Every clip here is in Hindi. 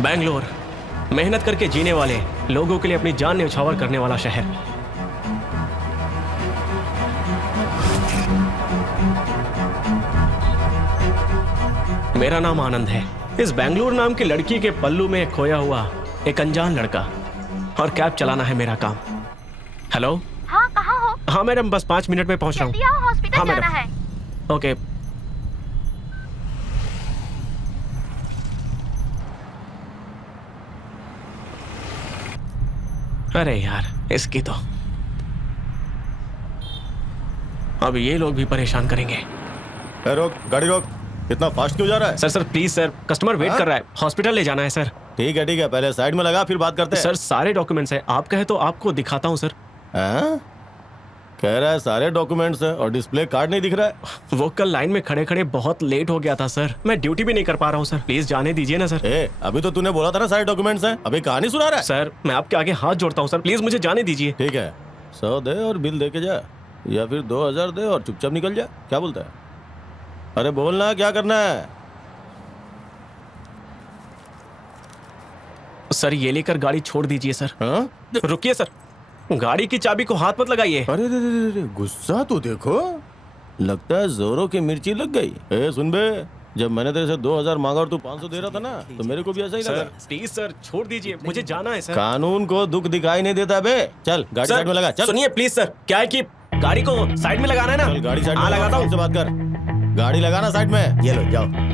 बैंगलोर, मेहनत करके जीने वाले लोगों के लिए अपनी जान न्यौछावर करने वाला शहर। मेरा नाम आनंद है। इस बैंगलोर नाम की लड़की के पल्लू में खोया हुआ एक अनजान लड़का, और कैब चलाना है मेरा काम। हेलो। हाँ, कहाँ हो? हाँ मैडम, बस 5 मिनट में पहुंच रहा हूँ। हॉस्पिटल हाँ, जाना है। ओके। अरे यार, इसकी तो अब ये लोग भी परेशान करेंगे। रोक, गाड़ी रोक। इतना फास्ट क्यों जा रहा है? Sir please sir, customer wait कर रहा है, हॉस्पिटल ले जाना है सर। ठीक है, पहले साइड में लगा, फिर बात करते हैं। सर सारे डॉक्यूमेंट्स हैं, आप कहे तो आपको दिखाता हूँ सर। कह रहा है सारे डॉक्यूमेंट्स है और डिस्प्ले कार्ड नहीं दिख रहा है। वो कल लाइन में खड़े खड़े बहुत लेट हो गया था सर, मैं ड्यूटी भी नहीं कर पा रहा हूँ सर, प्लीज जाने दीजिए ना सर। अभी तो तूने बोला था ना सारे डॉक्यूमेंट्स हैं, अभी कहानी सुना रहा है? सर मैं आपके आगे हाथ जोड़ता हूँ सर, प्लीज मुझे जाने दीजिए। ठीक है, 100 दे और बिल दे के जा, या फिर 2000 दे और चुपचाप निकल जा। क्या बोलता है? अरे बोलना, क्या करना है? सर ये लेकर गाड़ी छोड़ दीजिए सर। रुकिए सर, गाड़ी की चाबी को हाथ मत लगाइए। अरे गुस्सा तो देखो, लगता है जोरों की मिर्ची लग गई। सुन बे, जब मैंने तेरे से 2000 मांगा और तू 500 दे रहा था ना, तो मेरे को भी ऐसा ही लगा। प्लीज सर छोड़ दीजिए, मुझे जाना है सर। कानून को दुख दिखाई नहीं देता बे। चल गाड़ी साइड में लगा। चल सुनिए प्लीज सर, क्या है कि गाड़ी को साइड में लगाना है ना। चल गाड़ी साइड में लगाता हूँ। बात कर, गाड़ी लगाना साइड में। ये लो, जाओ।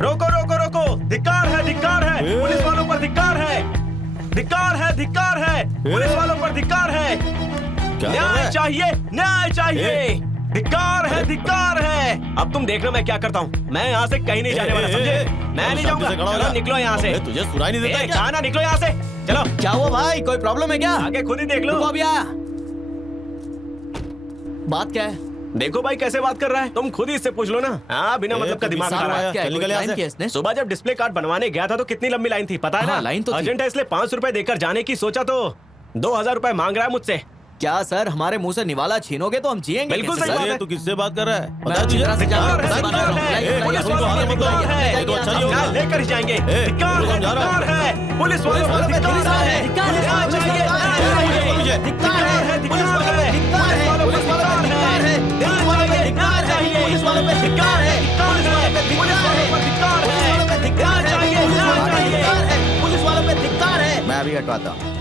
रोको रोको रोको, धिक्कार है, धिक्कार है, पुलिस वालों पर धिक्कार है, धिक्कार है, धिक्कार है, पुलिस वालों पर धिक्कार है। न्याय चाहिए, न्याय चाहिए, धिक्कार है, धिक्कार है। अब तुम देखना मैं क्या करता हूँ। मैं यहाँ से कहीं नहीं जाने वाला, समझे? मैं नहीं जाऊंगा। चलो निकलो यहाँ से। तुझे सुनाई नहीं देता क्या? ना निकलो यहाँ से, चलो। क्या हुआ भाई, कोई प्रॉब्लम है क्या? आगे खुद ही देख लो। अभी आया। बात क्या है? देखो भाई कैसे बात कर रहा है, तुम खुद ही इससे पूछ लो ना। हाँ, बिना मतलब का दिमाग खा रहा है। सुबह जब डिस्प्ले कार्ड बनवाने गया था तो कितनी लंबी लाइन थी, पता है ना? लाइन तो अर्जेंट है, इसलिए 500 रुपए देकर जाने की सोचा तो 2000 रुपए मांग रहा है मुझसे। क्या सर, हमारे मुंह से निवाला छीनोगे तो हम जिएंगे? बिल्कुल सही बात है। तू किससे बात कर रहा है? लेकर जाएंगे, धिक्कार है, पुलिस वालों पर धिक्कार है, धिक्कार चाहिए, धिक्कार है, धिक्कार है, पुलिस वालों पर धिक्कार है, धिक्कार चाहिए, पुलिस वालों पर धिक्कार है, पुलिस वालों पर धिक्कार है, धिक्कार चाहिए, पुलिस वालों पे धिक्कार है। मैं अभी हटवाता हूँ।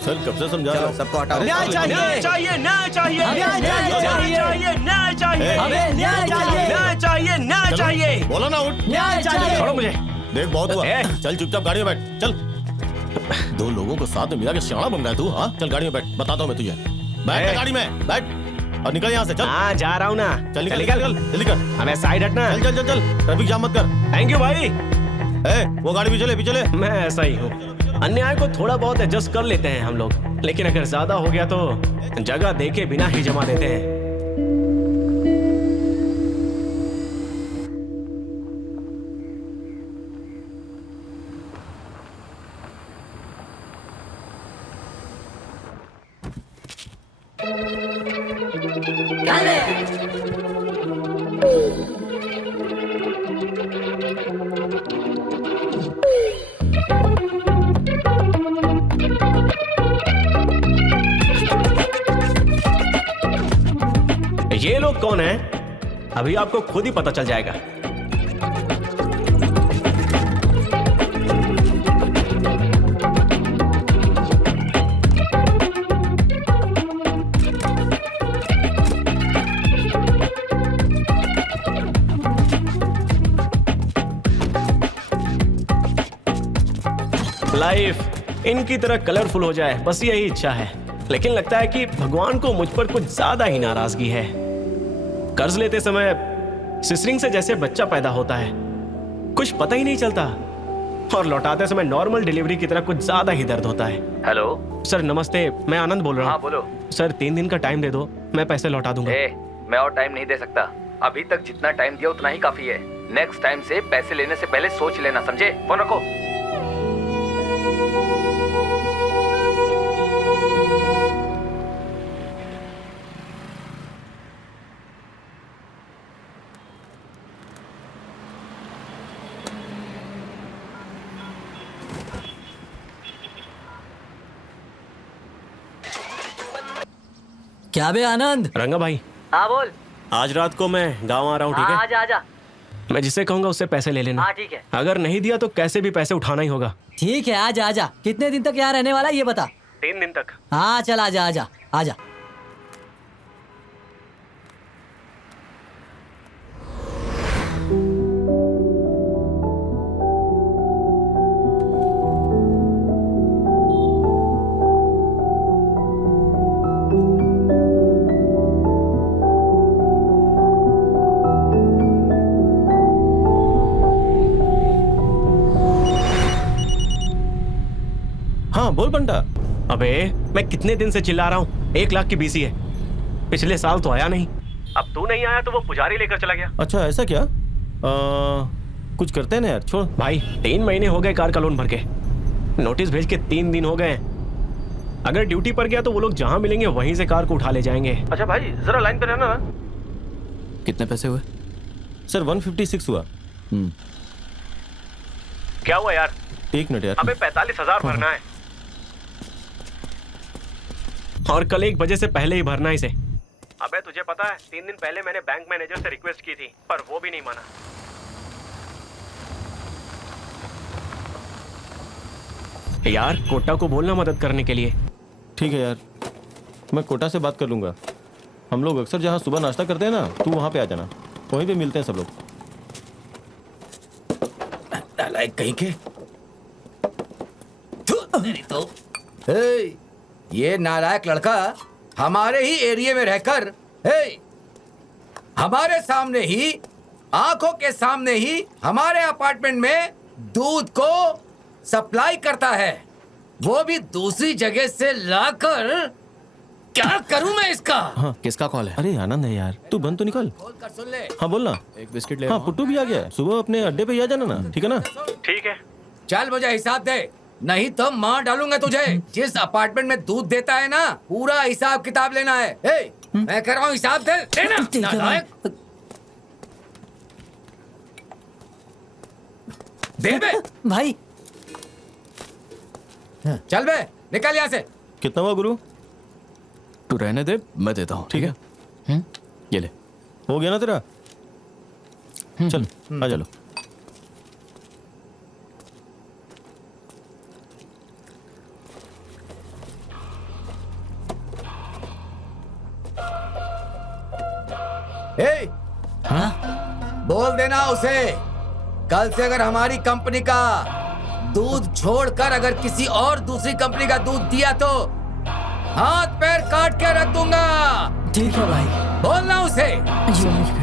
सर कब से समझा रहा हूँ? सबको हटाओ। न्याय चाहिए, न्याय चाहिए, न्याय चाहिए, न्याय चाहिए, न्याय चाहिए, हमें न्याय चाहिए, न्याय चाहिए, न्याय चाहिए। बोलो ना, उठ। न्याय चाहिए। छोड़ो मुझे। देख बहुत हुआ, चल चुपचाप गाड़ी में बैठ। चल, 2 लोगों को साथ में मिला के सियाना बन रहा है तू। हाँ चल गाड़ी में बैठ, बताता हूँ मैं तुझे। बैठ गाड़ी में, बैठ और निकल यहाँ से। चल। हाँ जा रहा हूँ ना। चल निकल, जल्दी कर। हमें साइड हटना। चल चल चल, ट्रैफिक जाम मत कर। थैंक यू भाई। वो गाड़ी पीछे ले, पीछे ले। मैं ऐसा ही हूँ, अन्याय को थोड़ा बहुत एडजस्ट कर लेते हैं हम लोग, लेकिन अगर ज्यादा हो गया तो जगह देके बिना ही जमा देते हैं। अभी आपको खुद ही पता चल जाएगा। लाइफ इनकी तरह कलरफुल हो जाए, बस यही इच्छा है। लेकिन लगता है कि भगवान को मुझ पर कुछ ज्यादा ही नाराजगी है। कर्ज लेते समय सिसरिंग से जैसे बच्चा पैदा होता है, कुछ पता ही नहीं चलता, और लौटाते समय नॉर्मल डिलीवरी की तरह कुछ ज्यादा ही दर्द होता है। हेलो सर नमस्ते, मैं आनंद बोल रहा हूँ। हाँ बोलो। सर 3 दिन का टाइम दे दो, मैं पैसे लौटा दूंगा। मैं और टाइम नहीं दे सकता। अभी तक जितना टाइम दिया उतना ही काफी है। नेक्स्ट टाइम से पैसे लेने से पहले सोच लेना, समझे? फोन रखो। क्या बे आनंद? रंगा भाई, हाँ बोल। आज रात को मैं गाँव आ रहा हूँ, ठीक है? आजा आजा। मैं जिसे कहूंगा उससे पैसे ले लेना। हाँ ठीक है। अगर नहीं दिया तो कैसे भी पैसे उठाना ही होगा। ठीक है, आजा आजा। कितने दिन तक यहाँ रहने वाला है ये बता। 3 दिन तक। हाँ चल आजा आजा आजा। हाँ बोल बंटा। अबे मैं कितने दिन से चिल्ला रहा हूँ, 1 लाख की बीसी है। पिछले साल तो आया नहीं, अब तू नहीं आया तो वो पुजारी लेकर चला गया। अच्छा ऐसा क्या? कुछ करते हैं ना यार, छोड़। भाई 3 महीने हो गए कार का लोन भर के, नोटिस भेज के 3 दिन हो गए। अगर ड्यूटी पर गया तो वो लोग जहाँ मिलेंगे वहीं से कार को उठा ले जाएंगे। अच्छा भाई जरा लाइन पे रहना ना। कितने पैसे हुए? सर 156 हुआ। क्या हुआ यार? 1 मिनट यार। अबे 45,000 भरना है, और कल 1 बजे से पहले ही भरना इसे। अबे तुझे पता है 3 दिन पहले मैंने बैंक मैनेजर से रिक्वेस्ट की थी, पर वो भी नहीं माना। यार कोटा को बोलना मदद करने के लिए। ठीक है यार, मैं कोटा से बात कर लूंगा। हम लोग अक्सर जहाँ सुबह नाश्ता करते हैं ना, तू वहाँ पे आ जाना, वहीं पे मिलते हैं सब लोग। नालायक कहीं के। तो ये नालायक लड़का हमारे ही एरिया में रहकर हमारे सामने ही, आंखों के सामने ही हमारे अपार्टमेंट में दूध को सप्लाई करता है, वो भी दूसरी जगह से लाकर। क्या करूं मैं इसका? हाँ किसका कॉल है? अरे आनंद है यार, तू बंद तो निकल। खोल कर सुन ले। हाँ बोलना। एक बिस्किट ले हाँ आओ। पुट्टू भी आ गया है, सुबह अपने अड्डे पे ही आ जाना ना, ठीक है ना? ठीक है। चल मुझे हिसाब दे, नहीं तो मार डालूंगा तुझे। जिस अपार्टमेंट में दूध देता है ना, पूरा हिसाब किताब लेना है। मैं कह रहा हूँ हिसाब दे देना। ठीक है भाई। दे बे। भाई चल बे, निकल यहाँ से। कितना हुआ गुरु? तू रहने दे, मैं देता हूँ। ठीक है? ये ले। हो गया ना तेरा? चल आ चलो। बोल देना उसे, कल से अगर हमारी कंपनी का दूध छोड़कर अगर किसी और दूसरी कंपनी का दूध दिया तो हाथ पैर काट के रख दूंगा। ठीक है भाई। बोलना उसे। जी भाई।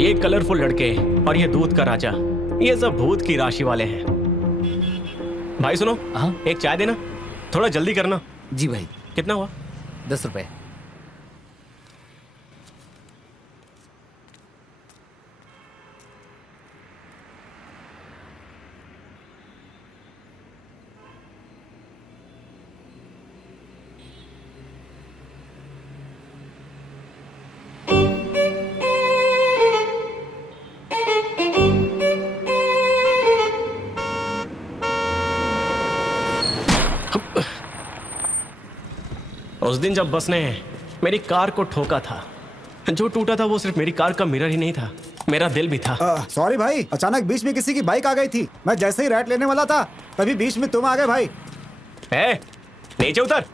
ये कलरफुल लड़के और ये दूध का राजा, ये सब भूत की राशि वाले हैं। भाई सुनो, हाँ? एक चाय देना, थोड़ा जल्दी करना। जी भाई। कितना हुआ? 10 रुपए। उस दिन जब बस ने मेरी कार को ठोका था, जो टूटा था वो सिर्फ मेरी कार का मिरर ही नहीं था, मेरा दिल भी था। सॉरी भाई, अचानक बीच में किसी की बाइक आ गई थी। मैं जैसे ही राइट लेने वाला था तभी बीच में तुम आ गए भाई। नीचे उतर।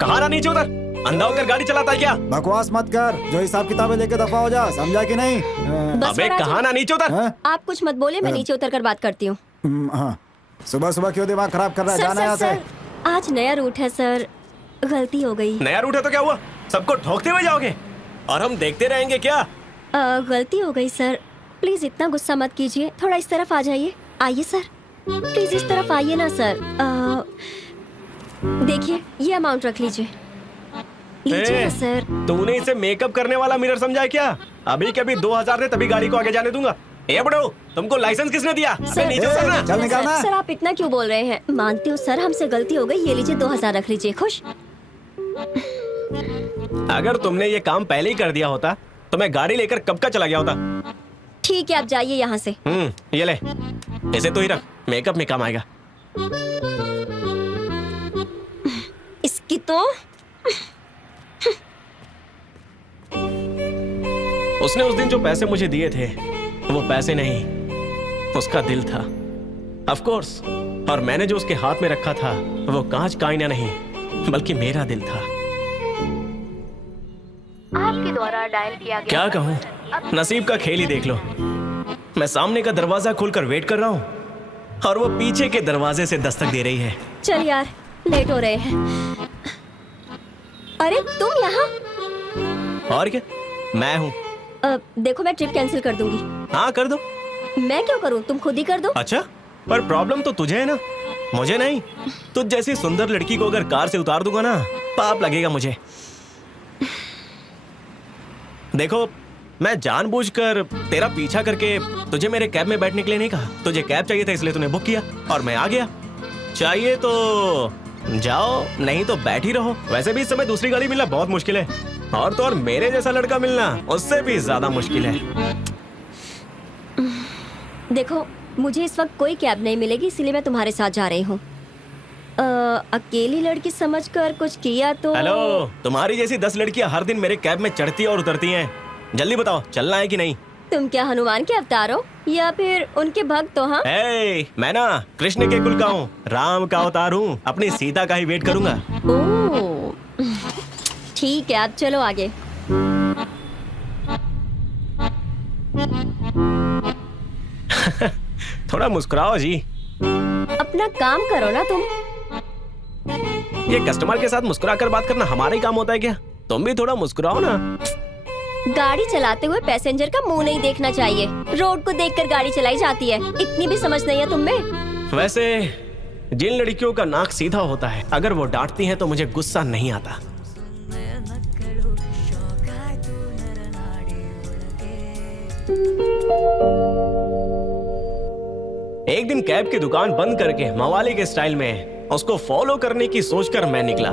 कहा ना नीचे उतर। अंधा होकर गाड़ी चलाता है क्या? बकवास मत कर, जो हिसाब किताबें लेके दफा हो जा, समझा कि नहीं? अबे कहा ना नीचे उतर। आप कुछ मत बोले, मैं नीचे उतर कर बात करती हूँ। हाँ, सुबह सुबह क्यों दिमाग खराब कर रहा है? जाना यहाँ से। आज नया रूट है सर, गलती हो गई। नया रूट है तो क्या हुआ? सबको ठोकते हुए जाओगे और हम देखते रहेंगे क्या? गलती हो गई सर, प्लीज इतना गुस्सा मत कीजिए, थोड़ा इस तरफ आ जाइए। आइए सर, प्लीज इस तरफ आइए ना सर। देखिए ये अमाउंट रख लीजिए। लीजिए ना सर। तूने इसे मेकअप करने वाला मिरर समझा है क्या? अभी कभी 2000 दे तभी गाड़ी को आगे जाने दूंगा। ए बड़ो, तुमको लाइसेंस किसने दिया? सर, नीचे उतरना। चल निकालना। सर आप इतना क्यों बोल रहे हैं? मानती हूँ सर, हमसे गलती हो गई। ये लीजिए 2000 रख लीजिए। खुश? अगर तुमने ये काम पहले ही कर दिया होता तो मैं गाड़ी लेकर कब का चला गया होता। ठीक है, आप जाइए यहाँ से। ये ले, इसे तो ही रख, मेकअप में काम आएगा। इसकी तो उसने उस दिन जो पैसे मुझे दिए थे वो पैसे नहीं, उसका दिल था। ऑफ कोर्स, और मैंने जो उसके हाथ में रखा था वो कांच का आईना नहीं बल्कि मेरा दिल था। आपके द्वारा डायल किया गया। क्या कहूँ, नसीब का खेल ही देख लो। मैं सामने का दरवाजा खोलकर वेट कर रहा हूँ और वो पीछे के दरवाजे से दस्तक दे रही है। चल यार, लेट हो रहे हैं। अरे तुम यहाँ? और क्या, मैं हूँ। देखो मैं ट्रिप कैंसिल कर दूंगी। हाँ कर दो। मैं क्यों करूँ, तुम खुद ही कर दो। अच्छा, पर प्रॉब्लम तो तुझे है ना, मुझे नहीं। तुझ जैसी सुंदर लड़की को अगर कार से उतार दूंगा ना, पाप लगेगा मुझे। देखो, मैं जानबूझकर तेरा पीछा करके तुझे मेरे कैब में बैठने के लिए नहीं कहा। तुझे कैब चाहिए था इसलिए तूने बुक किया और मैं आ गया। चाहिए तो जाओ, नहीं तो बैठ ही रहो। वैसे भी इस समय दूसरी गाड़ी मिलना बहुत मुश्किल है, और तो और मेरे जैसा लड़का मिलना उससे भी ज्यादा मुश्किल है। देखो, मुझे इस वक्त कोई कैब नहीं मिलेगी, इसलिए मैं तुम्हारे साथ जा रही हूँ। अकेली लड़की समझकर कुछ किया तो। हेलो, तुम्हारी जैसी 10 लड़कियां हर दिन मेरे कैब में चढ़ती और उतरती हैं। जल्दी बताओ, चलना है कि नहीं? तुम क्या हनुमान के अवतार हो या फिर उनके भक्त हो? हाँ, मैं ना कृष्ण के कुल का हूँ, राम का अवतार हूँ। अपनी सीता का ही वेट करूंगा। ओह, ठीक है, अब चलो आगे। थोड़ा मुस्कुराओ जी। अपना काम करो ना तुम। ये कस्टमर के साथ मुस्कुराकर बात करना हमारा ही काम होता है क्या? तुम भी थोड़ा मुस्कुराओ ना। गाड़ी चलाते हुए पैसेंजर का मुंह नहीं देखना चाहिए। रोड को देखकर गाड़ी चलाई जाती है, इतनी भी समझ नहीं है तुम में। वैसे जिन लड़कियों का नाक सीधा होता है, अगर वो डांटती हैं तो मुझे गुस्सा नहीं आता। एक दिन कैब की दुकान बंद करके मवाली के स्टाइल में उसको फॉलो करने की सोचकर मैं निकला।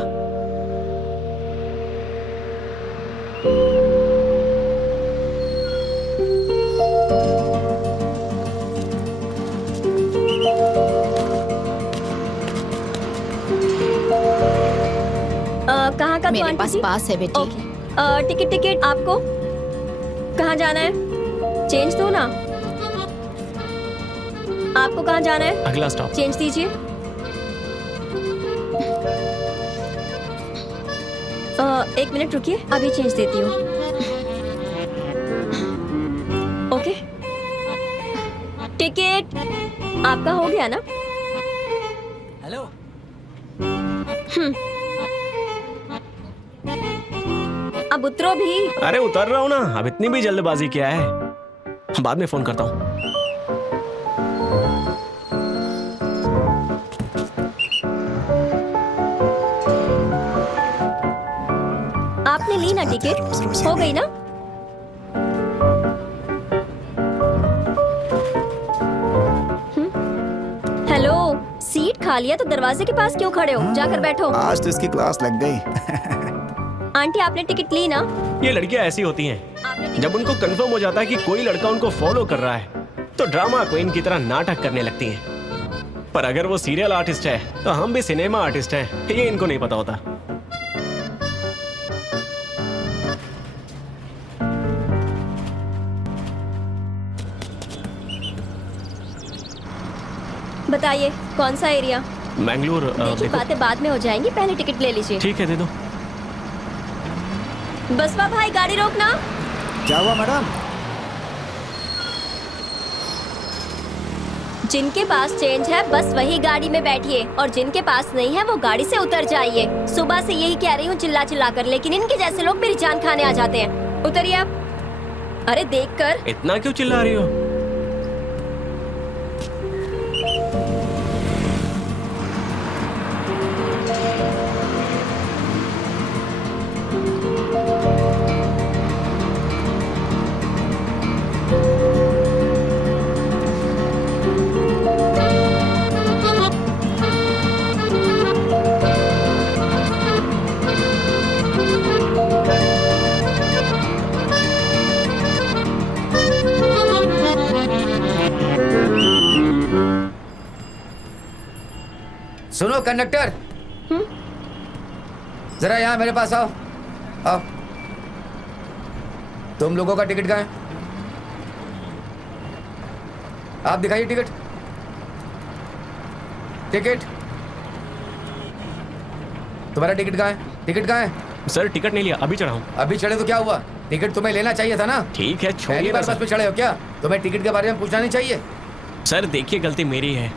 कहाँ का? मेरे पास पास है बेटी। ओके, टिकट आपको कहाँ जाना है? चेंज दो ना। आपको कहाँ जाना है? अगला स्टॉप। चेंज दीजिए। एक मिनट रुकिए, अभी चेंज देती हूँ। ओके, टिकट आपका हो गया ना? हेलो। अब उतरो भी। अरे उतर रहा हूँ ना, अब इतनी भी जल्दबाजी क्या है? बाद में फोन करता हूँ। आपने ली ना टिकट? हो गई ना? हेलो, सीट खा लिया तो दरवाजे के पास क्यों खड़े हो? जाकर बैठो। आज तो इसकी क्लास लग गई। आंटी, आपने टिकट ली ना? ये लड़कियां ऐसी होती हैं, जब उनको कंफर्म हो जाता है कि कोई लड़का उनको फॉलो कर रहा है तो ड्रामा क्वीन की तरह नाटक करने लगती हैं। पर अगर वो सीरियल आर्टिस्ट है तो हम भी सिनेमा आर्टिस्ट हैं, ये इनको नहीं पता होता। बताइए कौन सा एरिया? मैंगलोर। देखिए देखो। बातें बाद में हो जाएंगी, पहले टिकट ले लीजिए। ठीक है, दे दो। बसवा भाई गाड़ी रोकना। क्या हुआ मैडम? जिनके पास चेंज है बस वही गाड़ी में बैठिए, और जिनके पास नहीं है वो गाड़ी से उतर जाइए। सुबह से यही कह रही हूँ चिल्ला चिल्ला कर, लेकिन इनके जैसे लोग मेरी जान खाने आ जाते हैं। उतरिए आप। अरे देखकर इतना क्यों चिल्ला रही हो? सुनो कंडक्टर, जरा यहाँ मेरे पास आओ। आओ। तुम लोगों का टिकट कहाँ है? आप दिखाइए टिकट। टिकट तुम्हारा टिकट कहाँ है? टिकट कहाँ है? सर टिकट नहीं लिया, अभी चढ़ा हूँ। अभी चढ़े तो क्या हुआ? टिकट तुम्हें लेना चाहिए था ना। ठीक है, पहली छोड़िए ना बार बस सर। में चढ़े हो क्या? तुम्हें टिकट के बारे में पूछना नहीं चाहिए? सर देखिए, गलती मेरी है,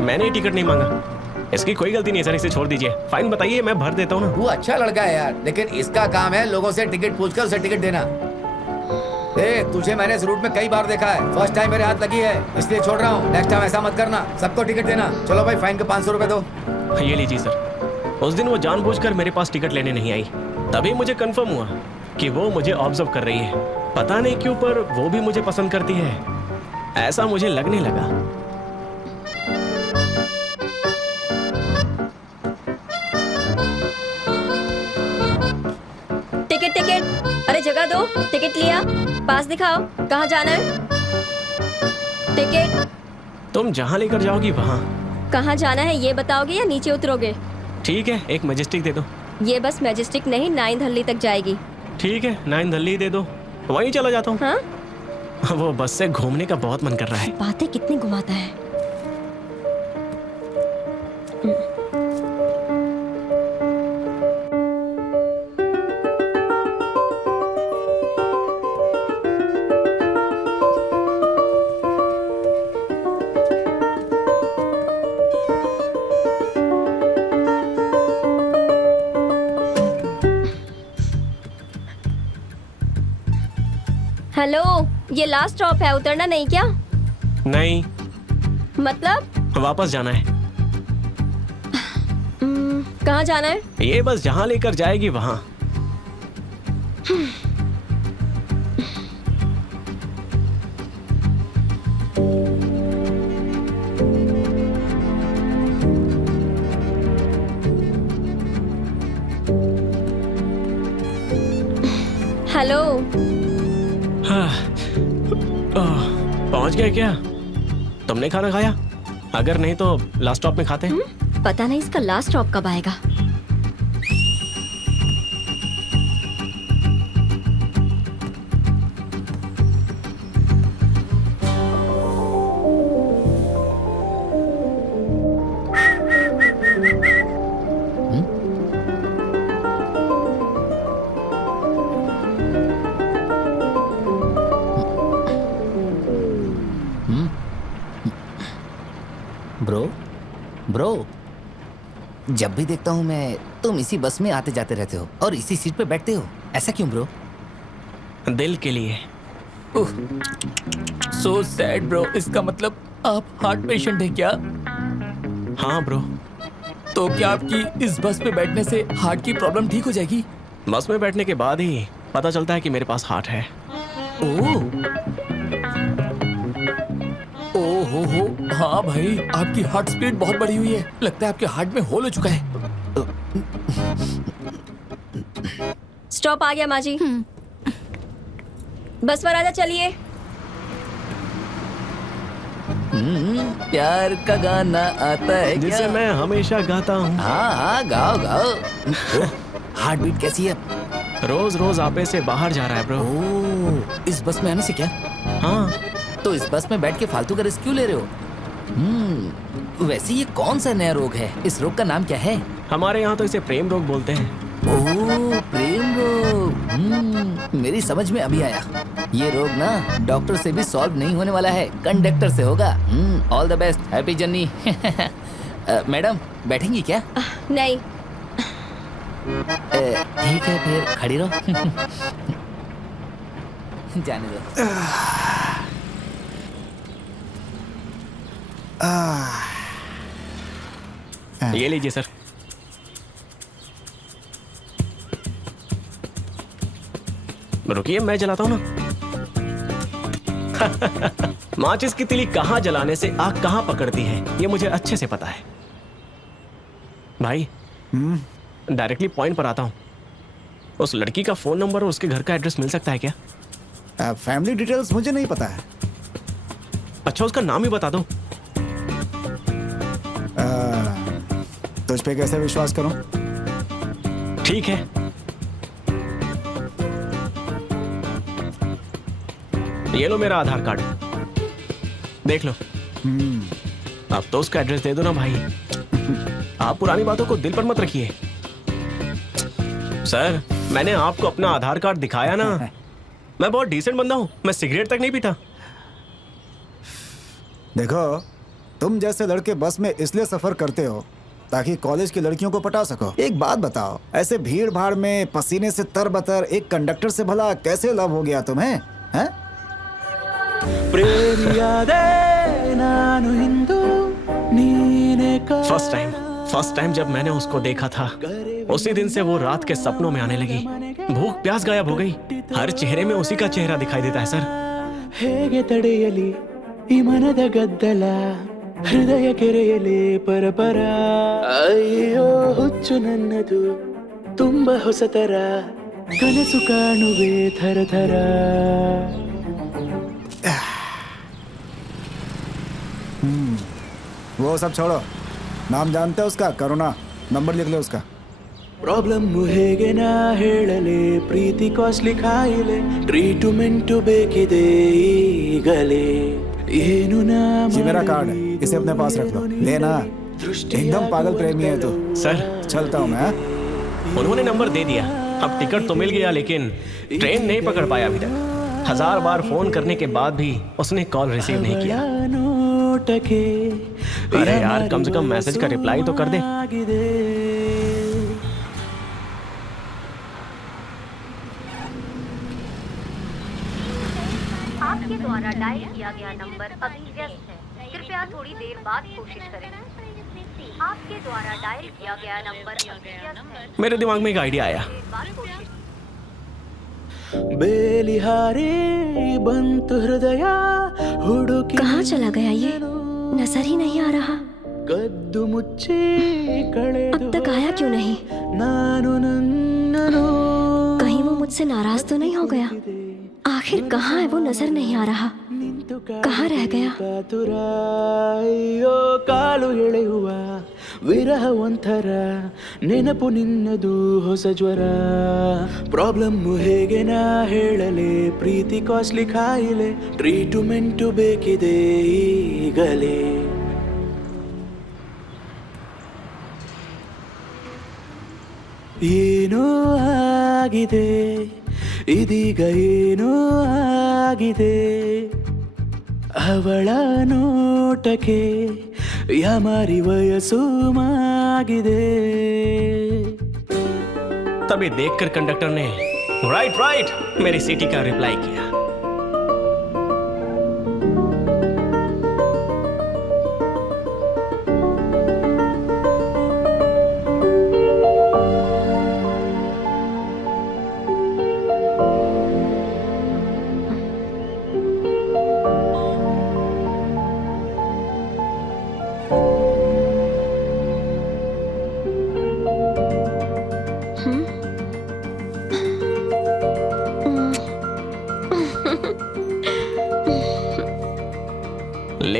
मैंने ही टिकट नहीं मांगा। इसकी कोई गलती नहीं है सर, इसे छोड़ दीजिए। फाइन बताइए, मैं भर देता हूँ ना। तू अच्छा लड़का है यार, लेकिन इसका काम है लोगों से टिकट पूछकर उसे टिकट देना। तुझे मैंने इस रूट में कई बार देखा है, फर्स्ट टाइम मेरे हाथ लगी है इसलिए छोड़ रहा हूँ। नेक्स्ट टाइम ऐसा मत करना, सबको टिकट देना। चलो भाई, फाइन के 500 रुपए दो। ये लीजिए सर। उस दिन वो जानबूझकर मेरे पास टिकट लेने नहीं आई, तभी मुझे कंफर्म हुआ कि वो मुझे ऑब्जर्व कर रही है। पता नहीं क्यों, पर वो भी मुझे पसंद करती है, ऐसा मुझे लगने लगा। टिकट टिकट, अरे जगह दो। टिकट लिया, पास दिखाओ, कहाँ जाना है? टिकट। तुम जहाँ लेकर जाओगी वहाँ। कहाँ जाना है ये बताओगे या नीचे उतरोगे? ठीक है, एक मैजेस्टिक दे दो। ये बस मैजेस्टिक नहीं, 9 दिल्ली तक जाएगी। ठीक है, 9 दिल्ली दे दो, वहीं चला जाता हूँ। हाँ, वो बस से घूमने का बहुत मन कर रहा है। बातें कितनी घुमाता है। हेलो, ये लास्ट स्टॉप है, उतरना नहीं क्या? नहीं, मतलब वापस जाना है। कहाँ जाना है? ये बस जहाँ लेकर जाएगी वहाँ। हेलो। पहुंच गए क्या? तुमने खाना खाया? अगर नहीं तो लास्ट स्टॉप में खाते हैं। पता नहीं इसका लास्ट स्टॉप कब आएगा। ब्रो, जब भी देखता हूँ मैं तुम इसी बस में आते जाते रहते हो और इसी सीट पे बैठते हो, ऐसा क्यों ब्रो? दिल के लिए। So sad bro. इसका मतलब आप हार्ट पेशेंट हैं क्या? हाँ ब्रो। तो क्या आपकी इस बस पे बैठने से हार्ट की प्रॉब्लम ठीक हो जाएगी? बस में बैठने के बाद ही पता चलता है कि मेरे पास हार्ट है। हो हाँ भाई, आपकी हार्ट स्पीड बहुत बढ़ी हुई है। लगता है आपके हार्ट में होल हो चुका है। स्टॉप आ गया माजी। बस पर आजा, चलिए। प्यार का गाना आता है जिसे क्या? मैं हमेशा गाता हूँ। हाँ हाँ गाओ गाओ। हार्ट बीट कैसी है? रोज रोज आपे से बाहर जा रहा है ब्रो। ओह, इस बस में आने से क्या? हाँ, तो इस बस में बैठ के फालतू का रिस्क क्यों ले रहे हो? वैसे ये कौन सा नया रोग है? इस रोग का नाम क्या है? हमारे यहाँ तो इसे प्रेम रोग बोलते हैं। ओह, प्रेम रोग। मेरी समझ में अभी आया। ये रोग ना डॉक्टर से भी सॉल्व नहीं होने वाला है, कंडक्टर से होगा। All the best, happy journey. Madam बैठेंगी क्या? नहीं। ठीक है फिर खड़ी रहो। जाने दो। ये लीजिए सर। रुकिए, मैं जलाता हूँ ना। माचिस की तिली कहाँ जलाने से आग कहाँ पकड़ती है, ये मुझे अच्छे से पता है। भाई, डायरेक्टली पॉइंट पर आता हूँ। उस लड़की का फोन नंबर और उसके घर का एड्रेस मिल सकता है क्या? फैमिली डिटेल्स मुझे नहीं पता है। अच्छा, उसका नाम ही बता दो। तुझ पे कैसे विश्वास करूं? ठीक है, ये लो मेरा आधार कार्ड, देख लो। अब तो उसका एड्रेस दे दो ना भाई। आप पुरानी बातों को दिल पर मत रखिए। सर, मैंने आपको अपना आधार कार्ड दिखाया ना। मैं बहुत डिसेंट बंदा हूँ, मैं सिगरेट तक नहीं पीता। देखो, तुम जैसे लड़के बस में इसलिए सफर करते हो ताकि कॉलेज की लड़कियों को पटा सको। एक बात बताओ, ऐसे भीड़ भाड़ में पसीने से तरबतर एक कंडक्टर से भला कैसे लव हो गया तुम्हें? हैं? फर्स्ट टाइम जब मैंने उसको देखा था, उसी दिन से वो रात के सपनों में आने लगी। भूख प्यास गायब हो गई। हर चेहरे में उसी का चेहरा दिखाई देता है सर। ಹೇಗೆ ತಡೆಯಲಿ ಈ ಮನದ ಗದ್ದಲ ಹೃದಯ ಕೆರೆಯಲಿ ಪರಪರ ಅಯ್ಯೋ ಹುಚ್ಚು ನನ್ನದು ತುಂಬ ಹೊಸತರ ಕನಸು ಕಾಣುವೆ ಥರ ಥರ वो सब छोड़ो, नाम जानते हो उसका? करुणा। नंबर लिख लो उसका। ಪ್ರಾಬ್ಲಮ್ ಹೇಗೆ ನಾ ಹೇಳಲೆ ಪ್ರೀತಿ ಕಾಸ್ಟ್ಲಿ ಕಾಯಿಲೆ ಟ್ರೀಟ್ಮೆಂಟ್ ಬೇಕಿದೆ ಈಗಲೇ ಏನು ನಾ ये मेरा कार्ड है, इसे अपने पास रख लो। लेना, एकदम पागल प्रेमी है तू। सर, चलता हूँ मैं। उन्होंने नंबर दे दिया। अब टिकट तो मिल गया, लेकिन ट्रेन नहीं पकड़ पाया अभी तक। 1000 बार फोन करने के बाद भी उसने कॉल रिसीव नहीं किया। अरे यार, कम से कम मैसेज का रिप्लाई तो कर दे। आपके द्वारा डायल किया गया नंबर अभी व्यस्त है, कृपया थोड़ी देर बाद कोशिश करें। आपके द्वारा डायल किया गया नंबर अभी व्यस्त है। मेरे दिमाग में एक आइडिया आया। ಬೇಲಿಹಾರಿ ಬಂತು ಹೃದಯ ಹುಡುಕಿ कहाँ चला गया ये? नजर ही नहीं आ रहा। ಕದ್ದು ಮುಚ್ಚಿ अब तक आया क्यों नहीं? ನಾನು ನನ್ನನು कहीं वो मुझसे नाराज तो नहीं हो गया? आखिर कहाँ है वो? नजर नहीं आ रहा। कहाँ रह गया? ಕಾತುರ ಅಯ್ಯೋ ಕಾಲು ಎಳೆಯುವ ವಿರಹ ಒಂಥರ ನೆನಪು ನಿನ್ನದು ಹೊಸ ಜ್ವರ ಪ್ರಾಬ್ಲಮ್ ಹೇಗೆ ನಾ ಹೇಳಲೆ ಪ್ರೀತಿ ಕಾಸ್ಟ್ಲಿ ಕಾಯಿಲೆ ಟ್ರೀಟ್ಮೆಂಟ್ ಬೇಕಿದೆ ಈಗಲೇ ಏನೋ ಆಗಿದೆ ಇದೀಗ ಏನೋ ಆಗಿದೆ ಅವಳ ನೋಟಕ್ಕೆ ಯಾಮಾರಿ ವಯಸ್ಸು ಮಾಗಿದೆ तभी देखकर कंडक्टर ने राइट राइट मेरी सीटी का रिप्लाई किया।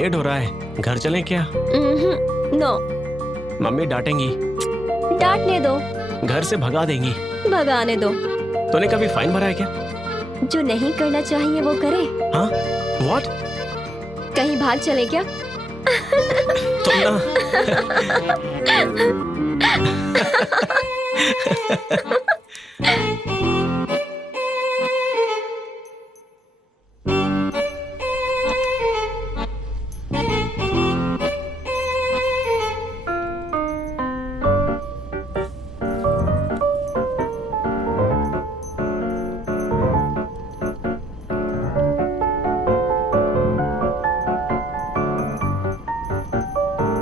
लेट हो रहा है, घर चलें क्या? नो। मम्मी डांटेंगी। डांटने दो। घर से भगा देंगी। भगाने दो। तूने कभी फाइन भरा है क्या? जो नहीं करना चाहिए वो करे। हाँ? What? कहीं भाग चले क्या? तुम ना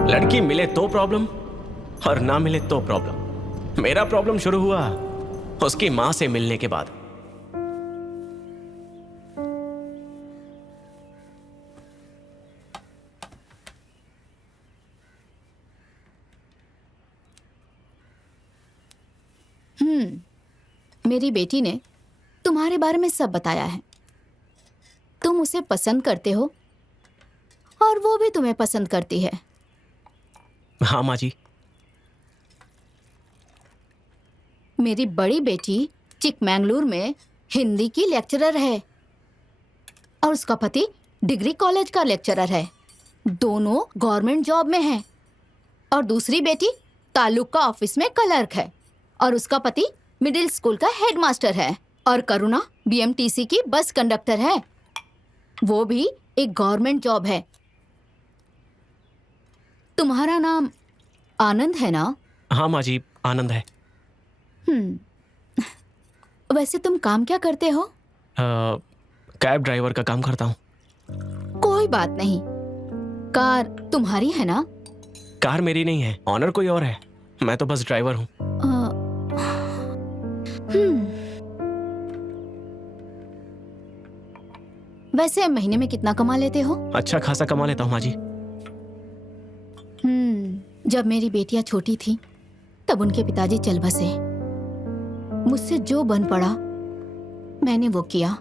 लड़की मिले तो प्रॉब्लम और ना मिले तो प्रॉब्लम। मेरा प्रॉब्लम शुरू हुआ उसकी मां से मिलने के बाद। मेरी बेटी ने तुम्हारे बारे में सब बताया है। तुम उसे पसंद करते हो और वो भी तुम्हें पसंद करती है। हाँ माँ जी। मेरी बड़ी बेटी चिकमंगलुरु में हिंदी की लेक्चरर है और उसका पति डिग्री कॉलेज का लेक्चरर है। दोनों गवर्नमेंट जॉब में हैं। और दूसरी बेटी तालुका ऑफिस में क्लर्क है और उसका पति मिडिल स्कूल का हेडमास्टर है। और करुणा बीएमटीसी की बस कंडक्टर है, वो भी एक गवर्नमेंट जॉब है। तुम्हारा नाम आनंद है ना? हाँ माँ जी, आनंद है। वैसे तुम काम क्या करते हो? कैब ड्राइवर का काम करता हूँ। कोई बात नहीं। कार तुम्हारी है ना? कार मेरी नहीं है, ऑनर कोई और है। मैं तो बस ड्राइवर हूँ। वैसे महीने में कितना कमा लेते हो? अच्छा खासा कमा लेता हूँ माँ जी। जब मेरी बेटियां छोटी थी तब उनके पिताजी चल बसे। मुझसे जो बन पड़ा मैंने वो किया।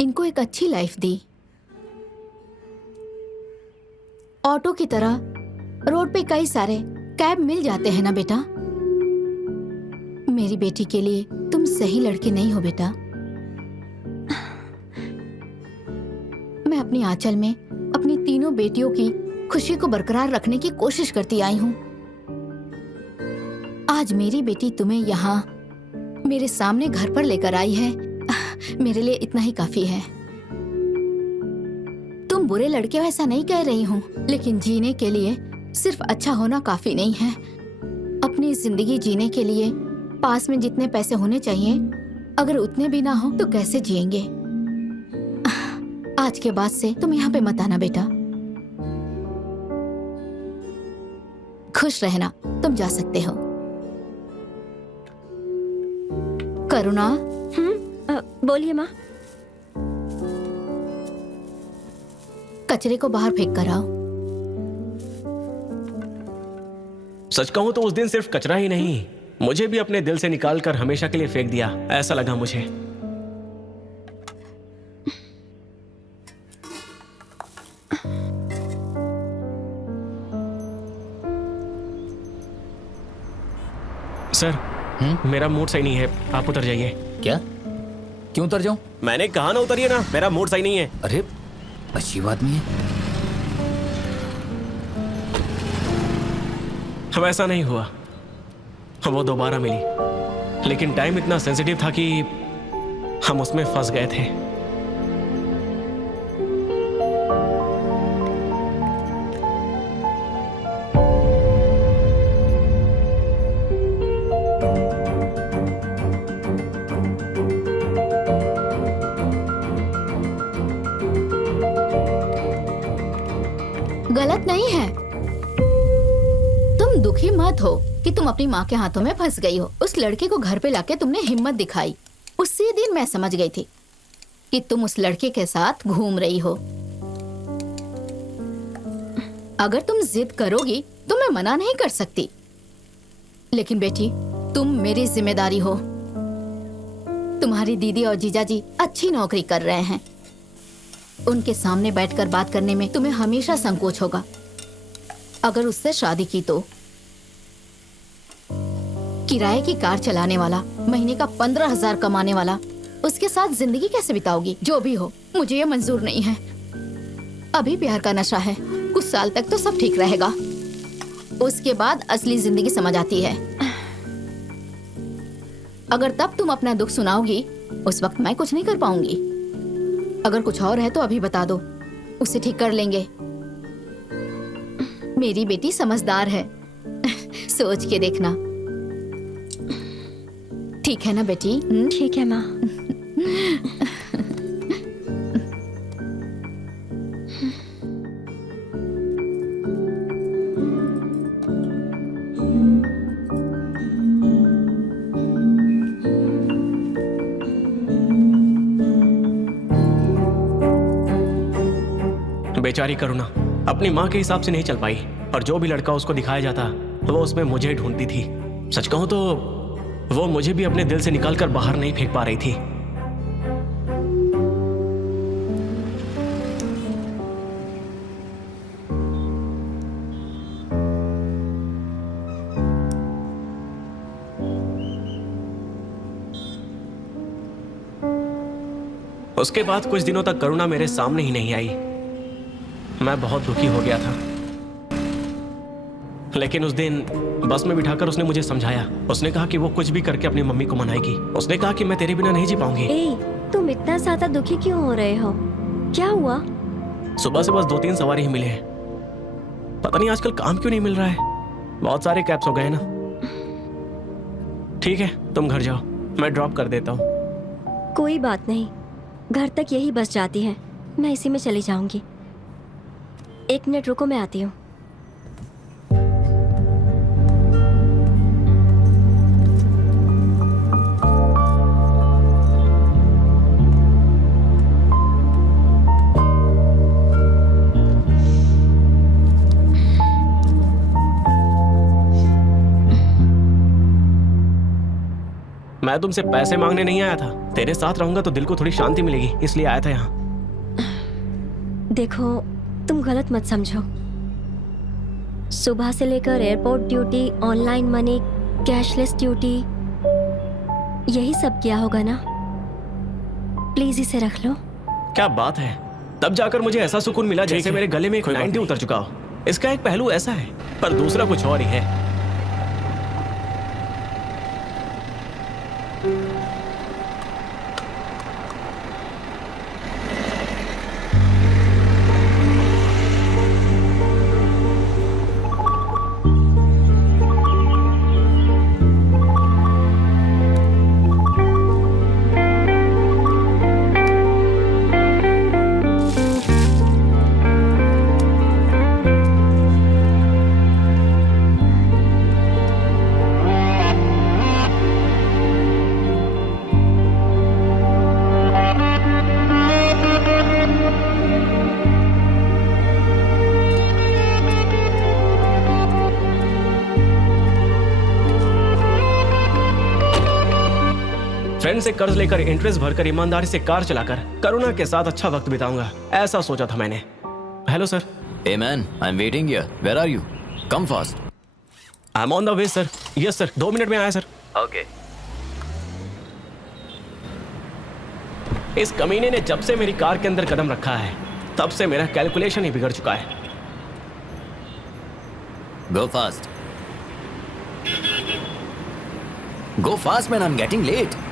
इनको एक अच्छी लाइफ दी। ऑटो की तरह रोड पे कई सारे कैब मिल जाते हैं ना बेटा। मेरी बेटी के लिए तुम सही लड़के नहीं हो बेटा। मैं अपनी आंचल में अपनी तीनों बेटियों की खुशी को बरकरार रखने की कोशिश करती आई हूं। आज मेरी बेटी तुम्हें यहाँ मेरे सामने घर पर लेकर आई है। मेरे लिए इतना ही काफी है। तुम बुरे लड़के हो ऐसा नहीं कह रही हूँ, लेकिन जीने के लिए सिर्फ अच्छा होना काफी नहीं है। अपनी जिंदगी जीने के लिए पास में जितने पैसे होने चाहिए, अगर उतने भी ना हो तो कैसे जिएंगे? आज के बाद से तुम यहाँ पे मत आना बेटा। खुश रहना, तुम जा सकते हो। करुणा। बोलिए माँ। कचरे को बाहर फेंक कर आओ। सच कहूं तो उस दिन सिर्फ कचरा ही नहीं, मुझे भी अपने दिल से निकाल कर हमेशा के लिए फेंक दिया, ऐसा लगा मुझे। सर, मेरा मूड सही नहीं है, आप उतर जाइए। क्या? क्यों उतर जाऊं? मैंने कहा ना उतरिए ना, मेरा मूड सही नहीं है। अरे अजीब आदमी है। वैसा नहीं हुआ, वो दोबारा मिली, लेकिन टाइम इतना सेंसिटिव था कि हम उसमें फंस गए थे। गलत नहीं है। तुम दुखी मत हो कि तुम अपनी माँ के हाथों में फंस गई हो। उस लड़के को घर पे लाके तुमने हिम्मत दिखाई। उसी दिन मैं समझ गई थी कि तुम उस लड़के के साथ घूम रही हो। अगर तुम जिद करोगी तो मैं मना नहीं कर सकती, लेकिन बेटी तुम मेरी जिम्मेदारी हो। तुम्हारी दीदी और जीजाजी अच्छी नौकरी कर रहे हैं। उनके सामने बैठकर बात करने में तुम्हें हमेशा संकोच होगा। अगर उससे शादी की तो किराए की कार चलाने वाला, महीने का 15,000 कमाने वाला, उसके साथ जिंदगी कैसे बिताओगी? जो भी हो, मुझे ये मंजूर नहीं है। अभी प्यार का नशा है, कुछ साल तक तो सब ठीक रहेगा, उसके बाद असली जिंदगी समझ आती है। अगर तब तुम अपना दुख सुनाओगी, उस वक्त मैं कुछ नहीं कर पाऊंगी। अगर कुछ और है तो अभी बता दो, उसे ठीक कर लेंगे। मेरी बेटी समझदार है, सोच के देखना। ठीक है ना बेटी? ठीक है माँ। बेचारी करुणा अपनी माँ के हिसाब से नहीं चल पाई, और जो भी लड़का उसको दिखाया जाता वो उसमें मुझे ढूंढती थी। सच कहूं तो वो मुझे भी अपने दिल से निकालकर बाहर नहीं फेंक पा रही थी। उसके बाद कुछ दिनों तक करुणा मेरे सामने ही नहीं आई। मैं बहुत दुखी हो गया था, लेकिन उस दिन बस में बिठाकर उसने मुझे समझाया। उसने कहा कि वो कुछ भी करके अपनी मम्मी को मनाएगी। उसने कहा कि मैं तेरे बिना नहीं जी पाऊंगी। तुम इतना ज्यादा दुखी क्यों हो रहे हो? क्या हुआ? सुबह से बस 2-3 सवारी ही मिले हैं। पता नहीं आजकल काम क्यों नहीं मिल रहा है। बहुत सारे कैब्स हो गए ना। ठीक है, तुम घर जाओ, मैं ड्रॉप कर देता हूँ। कोई बात नहीं, घर तक यही बस जाती है, मैं इसी में चली जाऊंगी। 1 मिनट रुको, मैं आती हूँ। मैं तुमसे पैसे मांगने नहीं आया था। तेरे साथ रहूंगा तो दिल को थोड़ी शांति मिलेगी, इसलिए आया था यहाँ। देखो, तुम गलत मत समझो। सुबह से लेकर airport duty, online money, cashless duty, यही सब किया होगा ना? प्लीज इसे रख लो। क्या बात है, तब जाकर मुझे ऐसा सुकून मिला जैसे मेरे गले में एक 90 उतर चुका हो। इसका एक पहलू ऐसा है, पर दूसरा कुछ और ही है। फ्रेंड से कर्ज लेकर, इंटरेस्ट भरकर, ईमानदारी से कार चलाकर करुणा के साथ अच्छा वक्त बिताऊंगा, ऐसा सोचा था मैंने। Hello sir. Hey man, I'm waiting here. Where are you? Come fast. I'm on the way sir. Yes sir. 2 minute में आया सर। Okay. इस कमीने ने जब से मेरी कार के अंदर कदम रखा है, तब से मेरा कैलकुलेशन ही बिगड़ चुका है। Go fast. Go fast man, I'm getting late.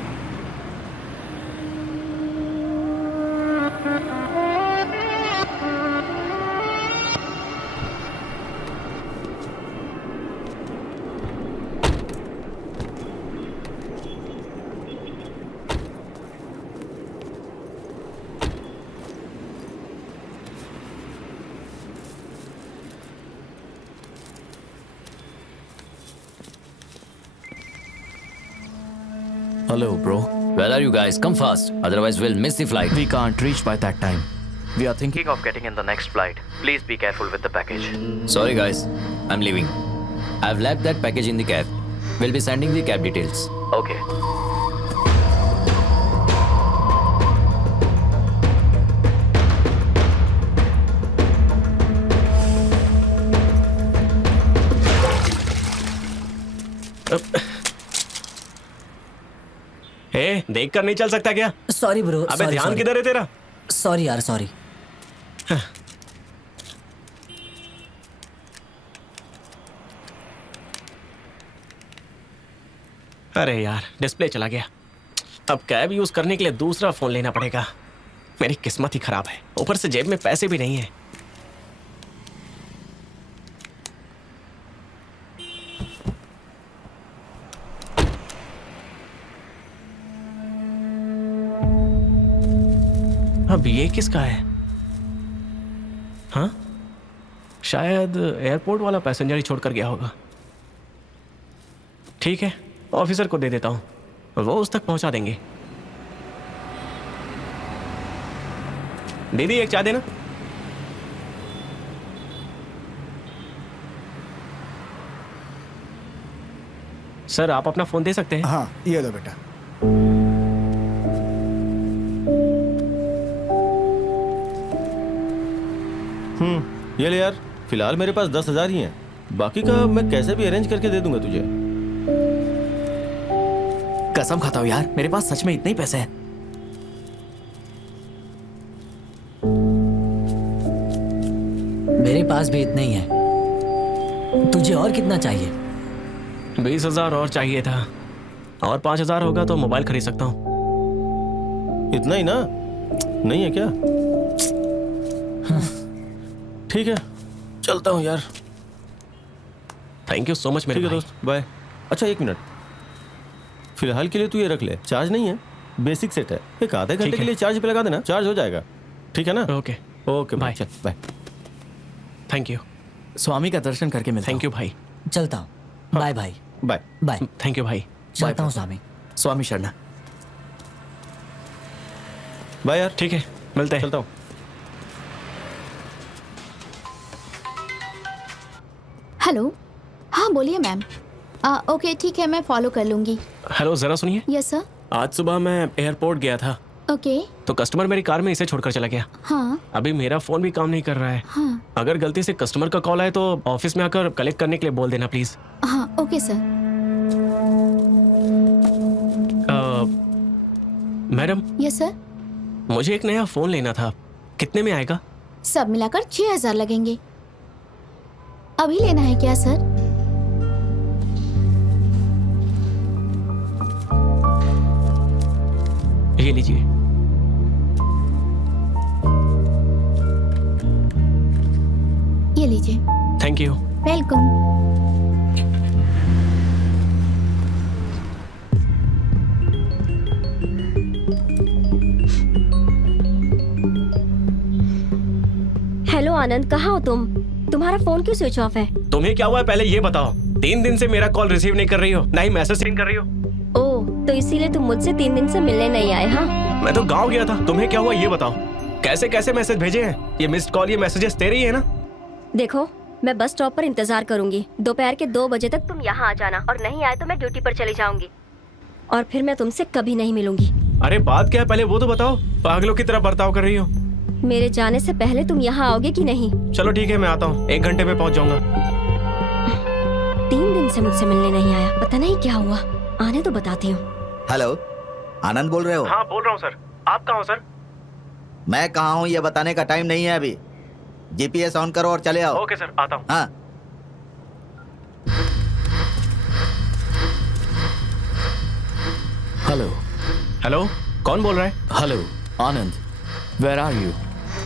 Hello, bro. Where are you guys? Come fast. Otherwise, we'll miss the flight. We can't reach by that time. We are thinking of getting in the next flight. Please be careful with the package. Sorry, guys. I'm leaving. I've left that package in the cab. We'll be sending the cab details. Okay. ए, देख कर नहीं चल सकता क्या? Sorry bro. अबे ध्यान किधर है तेरा? सॉरी यार, सॉरी। अरे यार, डिस्प्ले चला गया। अब कैब यूज करने के लिए दूसरा फोन लेना पड़ेगा। मेरी किस्मत ही खराब है, ऊपर से जेब में पैसे भी नहीं है। अब ये किसका है? हाँ, शायद एयरपोर्ट वाला पैसेंजर ही छोड़कर गया होगा। ठीक है, ऑफिसर को दे देता हूँ, वो उस तक पहुंचा देंगे। दीदी एक चाय देना। सर आप अपना फोन दे सकते हैं? हाँ, ये लो बेटा। ये ले यार, फिलहाल मेरे पास 10,000 ही हैं। बाकी का मैं कैसे भी अरेंज करके दे दूंगा तुझे। कसम खाता हूँ यार, मेरे पास सच में इतने ही पैसे हैं। मेरे पास भी इतने ही है। तुझे और कितना चाहिए? 20,000 और चाहिए था, और 5,000 होगा तो मोबाइल खरीद सकता हूँ। इतना ही ना? नहीं है क्या? ठीक है, चलता हूँ यार। थैंक यू सो मच मेरे ठीक है भाई। दोस्त, बाय। अच्छा 1 मिनट, फिलहाल के लिए तू ये रख ले, चार्ज नहीं है, बेसिक सेट है। एक आधे घंटे के लिए चार्ज पे लगा देना, चार्ज हो जाएगा। ठीक है ना? Okay okay bye. चल बाय। Thank you. स्वामी का दर्शन करके मिलता हूं। थैंक यू भाई। चलता हूँ। बाय भाई। Bye bye. थैंक यू भाई। चलता हूँ स्वामी। स्वामी शरणा। बाय यार। ठीक है, मिलते हैं। चलता हूँ। हेलो, हाँ बोलिए मैम। ओके ठीक है, मैं फॉलो कर लूंगी। हेलो, जरा सुनिए। Yes sir. आज सुबह मैं एयरपोर्ट गया था, ओके। तो कस्टमर मेरी कार में इसे छोड़कर चला गया। हाँ अभी मेरा फोन भी काम नहीं कर रहा है। हाँ अगर गलती से कस्टमर का कॉल आए तो ऑफिस में आकर कलेक्ट करने के लिए बोल देना प्लीज। हाँ okay sir. Madam. Yes sir. मुझे एक नया फोन लेना था, कितने में आएगा? सब मिलाकर 6,000 लगेंगे। अभी लेना है क्या सर? ये लीजिए। ये लीजिए। Thank you. वेलकम। हेलो आनंद, कहाँ हो तुम? तुम्हारा फोन क्यों स्विच ऑफ है? तुम्हें क्या हुआ है पहले ये बताओ। 3 दिन से मेरा कॉल रिसीव नहीं कर रही हो, ना ही मैसेज सेंड कर रही हो। ओह, तो इसीलिए तुम मुझसे 3 दिन से मिलने नहीं आए? हाँ, मैं तो गांव गया था, तुम्हें क्या हुआ ये बताओ। कैसे कैसे मैसेज भेजे हैं? ये मिस्ड कॉल, ये मैसेजेस तेरे ही है ना? देखो मैं बस स्टॉप पर इंतजार करूंगी। दोपहर के 2 बजे तक तुम यहाँ आ जाना, और नहीं आए तो मैं ड्यूटी पर चली जाऊंगी, और फिर मैं तुमसे कभी नहीं मिलूंगी। अरे बात क्या है पहले वो तो बताओ। पागलों की तरह बर्ताव कर रही हो। मेरे जाने से पहले तुम यहाँ आओगे कि नहीं? चलो ठीक है, मैं आता हूँ, 1 घंटे में पहुँच जाऊंगा। 3 दिन से मुझसे मिलने नहीं आया, पता नहीं क्या हुआ। आने तो बताती हूँ। हेलो, आनंद बोल रहे हो? हाँ बोल रहा हूँ सर। आप कहाँ हो सर? मैं कहाँ हूँ ये बताने का टाइम नहीं है अभी। जीपीएस ऑन करो और चले आओ। ओके सर, आता हूँ। हाँ। हेलो। हेलो, कौन बोल रहा है? Hello Anand, where are you?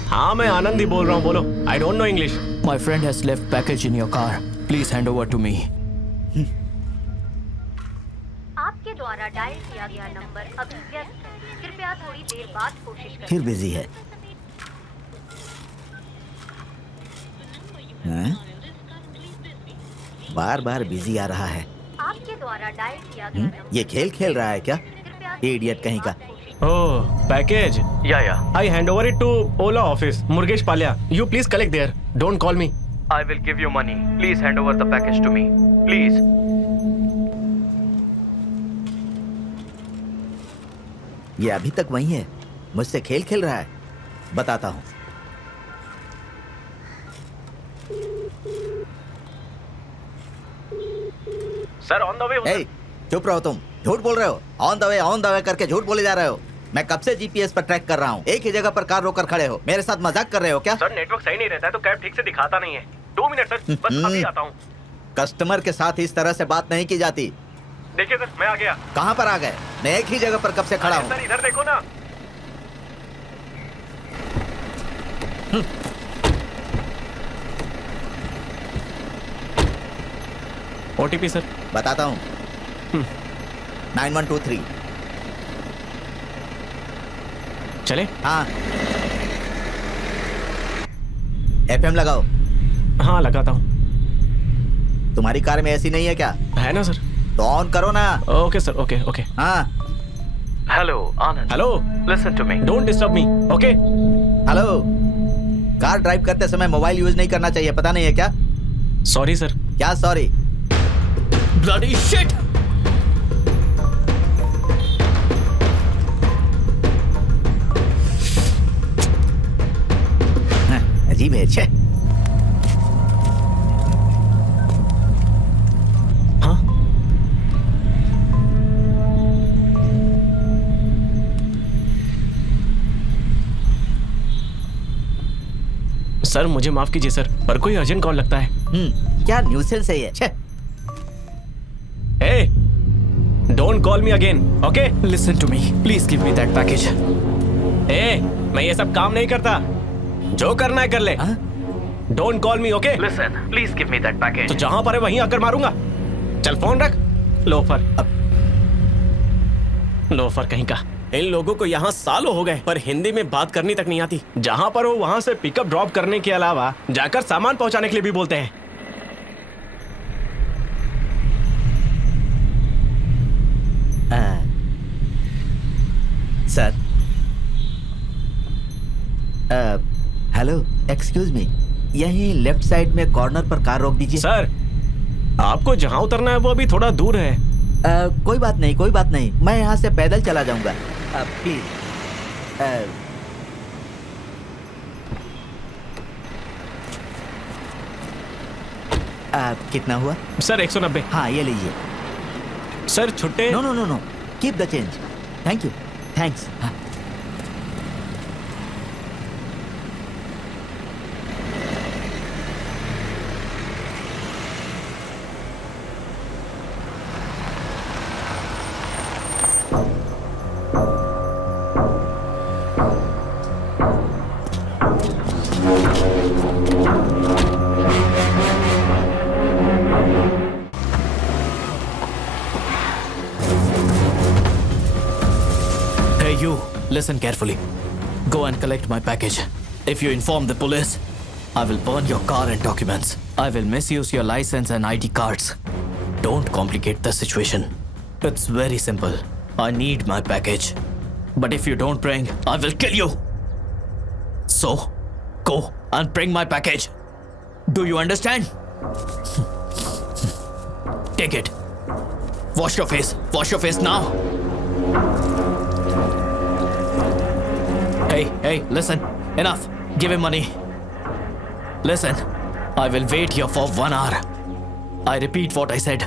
हाँ मैं आनंद ही बोल रहा हूँ, बोलो। I don't know English. My friend has left package in your car, please hand over to me. आपके द्वारा डायल किया गया नंबर अभी व्यस्त है, कृपया थोड़ी देर बाद कोशिश करें। फिर बिजी है। बार बार बिजी आ रहा है। आपके द्वारा डायल किया गया नंबर। ये खेल खेल रहा है क्या? इडियट कहीं का। Oh, package. या I hand over it to Ola office, Murugesh Paliya. You please collect there, don't call me. I will give you money, please hand over the package to me please. ये अभी तक वही है, मुझसे खेल खेल रहा है। बताता हूँ। सर ऑन द वे हूँ। ए, चुप रहो तुम, झूठ बोल रहे हो। ऑन द वे करके झूठ बोले जा रहे हो। मैं कब से जीपीएस पर ट्रैक कर रहा हूँ। एक ही जगह पर कार रोक कर खड़े हो, मेरे साथ मजाक कर रहे हो क्या? सर नेटवर्क सही नहीं रहता है तो कैब ठीक से दिखाता नहीं है। 2 मिनट सर, बस अभी आता हूँ। कस्टमर के साथ इस तरह से बात नहीं की जाती। देखिए सर, मैं आ गया। कहाँ पर आ गए? मैं एक ही जगह पर कब से खड़ा हूँ। सर इधर देखो ना। ओटीपी सर बताता हूँ। 9123। चले? हाँ। एफएम लगाओ। हाँ लगाता हूँ। तुम्हारी कार में ऐसी नहीं है क्या? है ना सर। तो ऑन करो ना। Okay sir, okay okay. हाँ। Hello Anand. Hello, listen to me, don't disturb me, okay? Hello. Car drive करते समय मोबाइल यूज नहीं करना चाहिए, पता नहीं है क्या? Sorry sir. क्या सॉरी? Bloody shit! अजीब है। छे। हाँ? सर मुझे माफ कीजिए सर, पर कोई अर्जेंट कॉल लगता है। क्या न्यूसेंस है ये? छे। Hey, don't call me again, okay? Listen to me. Please give me that package. Hey, मैं ये सब काम नहीं करता। जो करना है कर ले। Don't call me, okay? Listen, please give me that package. तो जहां पर है वहीं आकर मारूंगा। चल फोन रख। लोफर। लोफर कहीं का। इन लोगों को यहाँ सालों हो गए पर हिंदी में बात करनी तक नहीं आती। जहां पर हो वहां से पिकअप ड्रॉप करने के अलावा जाकर सामान पहुंचाने के लिए भी बोलते हैं। सर। हेलो, एक्सक्यूज मी, यहीं लेफ्ट साइड में कॉर्नर पर कार रोक दीजिए। सर आपको जहां उतरना है वो अभी थोड़ा दूर है। कोई बात नहीं, कोई बात नहीं, मैं यहाँ से पैदल चला जाऊंगा। प्लीज। कितना हुआ? सर 190। हाँ ये लीजिए। सर छुट्टे। No no no no, keep the change. Thank you. Thanks. Listen carefully. Go and collect my package. If you inform the police, I will burn your car and documents. I will misuse your license and ID cards. Don't complicate the situation. It's very simple. I need my package. But if you don't bring, I will kill you. So, go and bring my package. Do you understand? Take it. Wash your face. Wash your face now. Hey, listen. Enough. Give him money. Listen, I will wait here for 1 hour. I repeat what I said.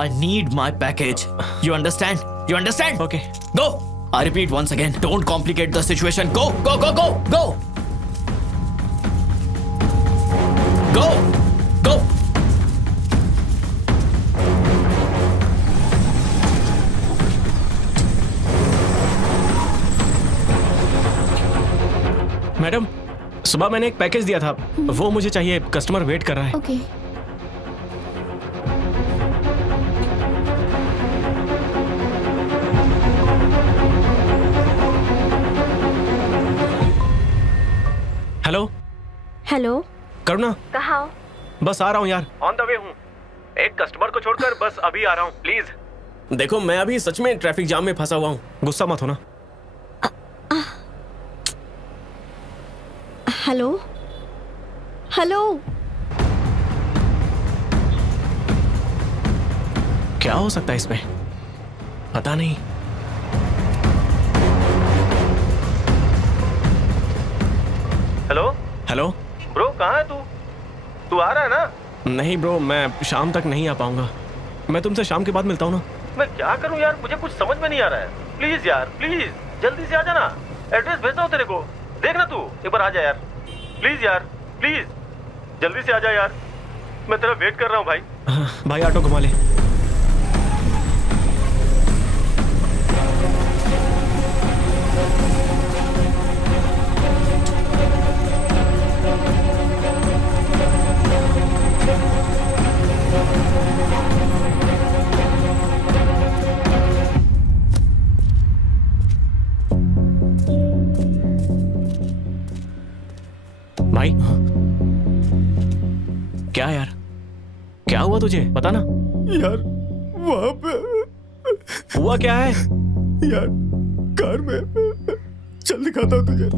I need my package. You understand? You understand? Okay. Go. I repeat once again. Don't complicate the situation. Go, go, go, go, go. Go, go. Madam, सुबह मैंने एक पैकेज दिया था, वो मुझे चाहिए। कस्टमर वेट कर रहा है। ओके। हेलो। हेलो। करुणा। कहाँ हो? बस आ रहा हूँ यार। ऑन द वे हूँ। एक कस्टमर को छोड़कर बस अभी आ रहा हूँ, प्लीज। देखो मैं अभी सच में ट्रैफिक जाम में फंसा हुआ हूँ, गुस्सा मत होना। हेलो। हेलो। क्या हो सकता है इसमें, पता नहीं। हेलो। हेलो ब्रो, कहाँ है तू? तू आ रहा है ना? नहीं ब्रो, मैं शाम तक नहीं आ पाऊंगा। मैं तुमसे शाम के बाद मिलता हूँ ना। मैं क्या करूं यार, मुझे कुछ समझ में नहीं आ रहा है। प्लीज यार, प्लीज जल्दी से आ जाना। एड्रेस भेजता हूं तेरे को, देखना तू एक बार आ जा यार। प्लीज यार, प्लीज जल्दी से आ जा यार, मैं तेरा वेट कर रहा हूं भाई। भाई ऑटो घुमा ले। भाई क्या यार, क्या हुआ तुझे, बता ना। यार वहां पे हुआ क्या है? यार कार में, चल दिखाता हूं तुझे।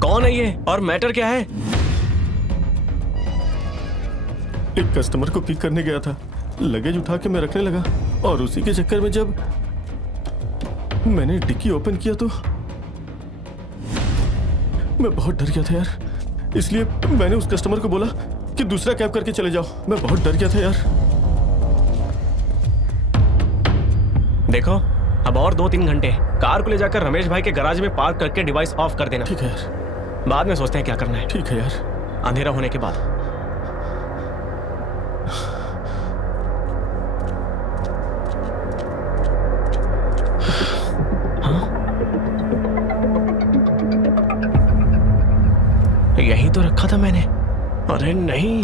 कौन है ये और मैटर क्या है? एक कस्टमर को पिक करने गया था, लगेज उठा के मैं रखने लगा और उसी के चक्कर में जब मैंने डिक्की ओपन किया तो मैं बहुत डर गया था यार। इसलिए मैंने उस कस्टमर को बोला कि दूसरा कैब करके चले जाओ। मैं बहुत डर गया था यार। देखो अब और 2-3 घंटे कार को ले जाकर रमेश भाई के गराज में पार्क करके डिवाइस ऑफ कर देना। ठीक है यार, बाद में सोचते हैं क्या करना है। ठीक है यार, अंधेरा होने के बाद। यही तो रखा था मैंने। अरे नहीं,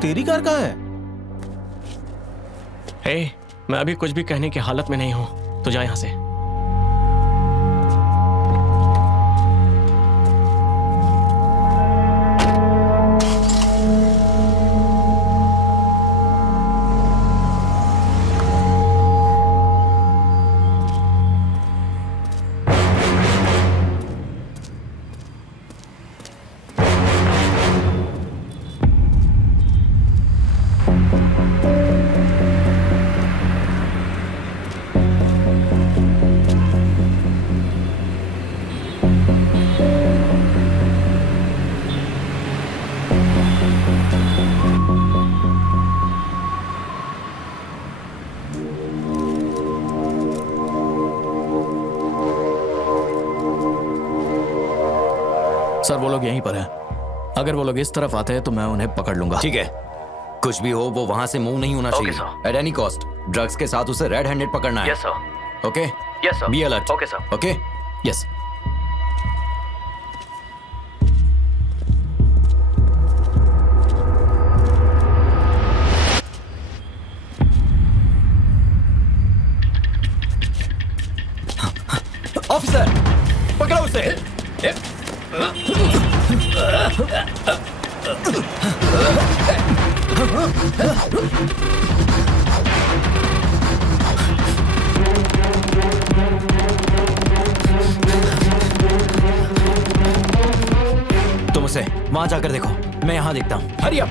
तेरी कार कहाँ है? हे, मैं अभी कुछ भी कहने की हालत में नहीं हूं, तो जा यहां से। सर वो लोग यहीं पर हैं। अगर वो लोग इस तरफ आते हैं तो मैं उन्हें पकड़ लूंगा। ठीक है, कुछ भी हो वो वहां से मूव नहीं होना चाहिए एट एनी कॉस्ट। ड्रग्स के साथ उसे रेड हैंडेड पकड़ना है। Yes sir. Okay? Yes sir. Be alert. Okay sir. Okay? Yes. Officer पकड़ो उसे। तुम उसे वहां जाकर देखो, मैं यहां देखता हूं। Hurry up.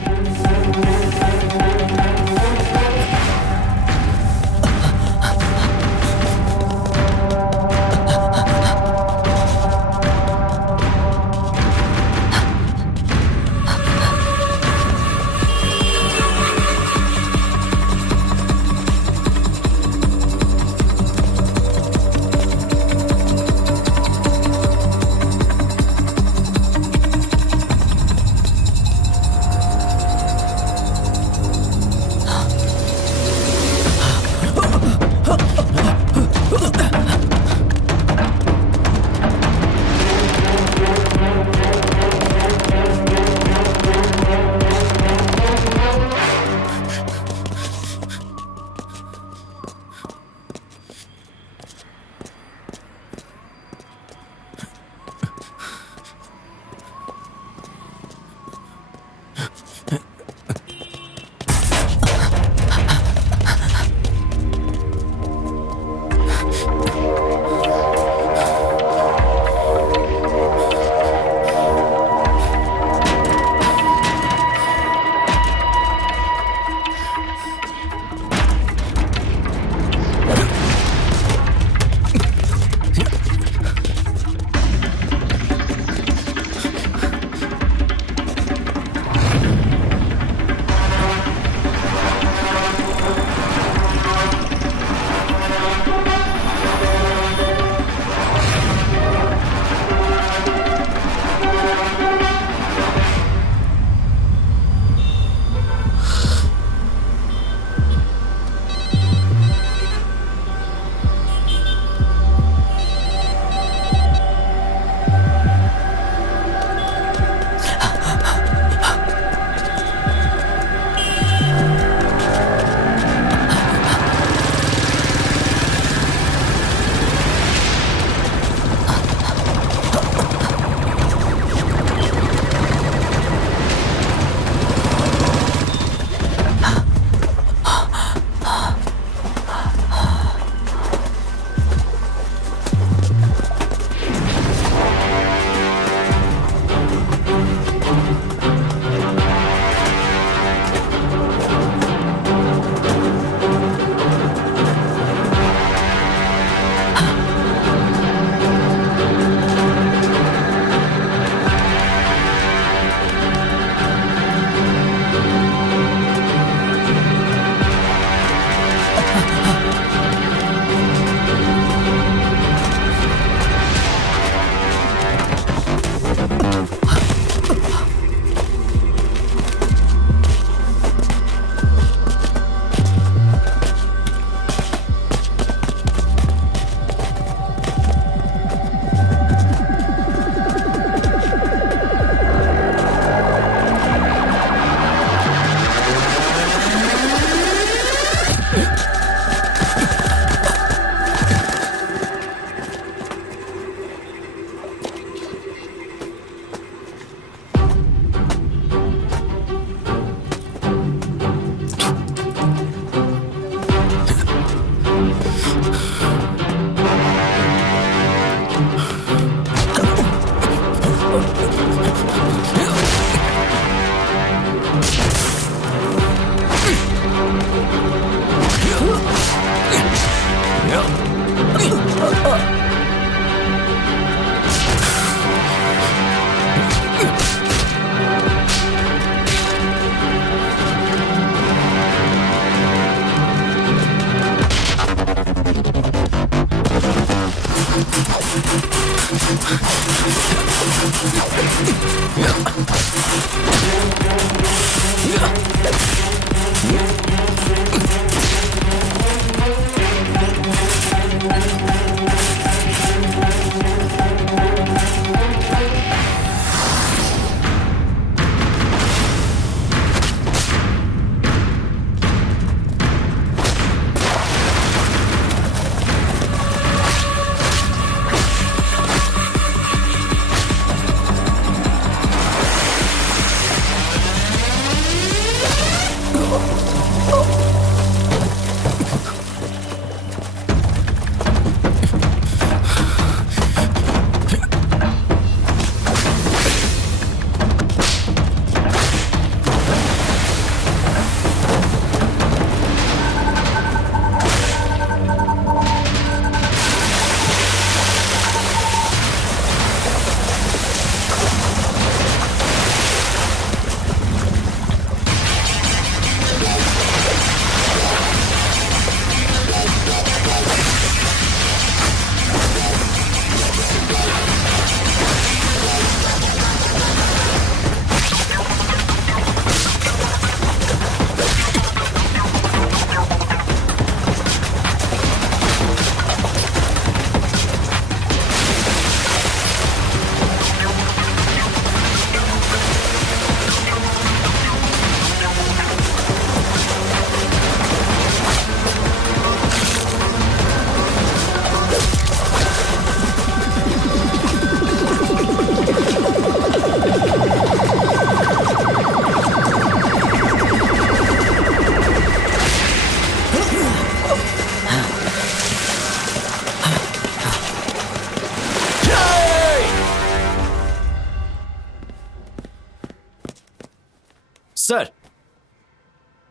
सर।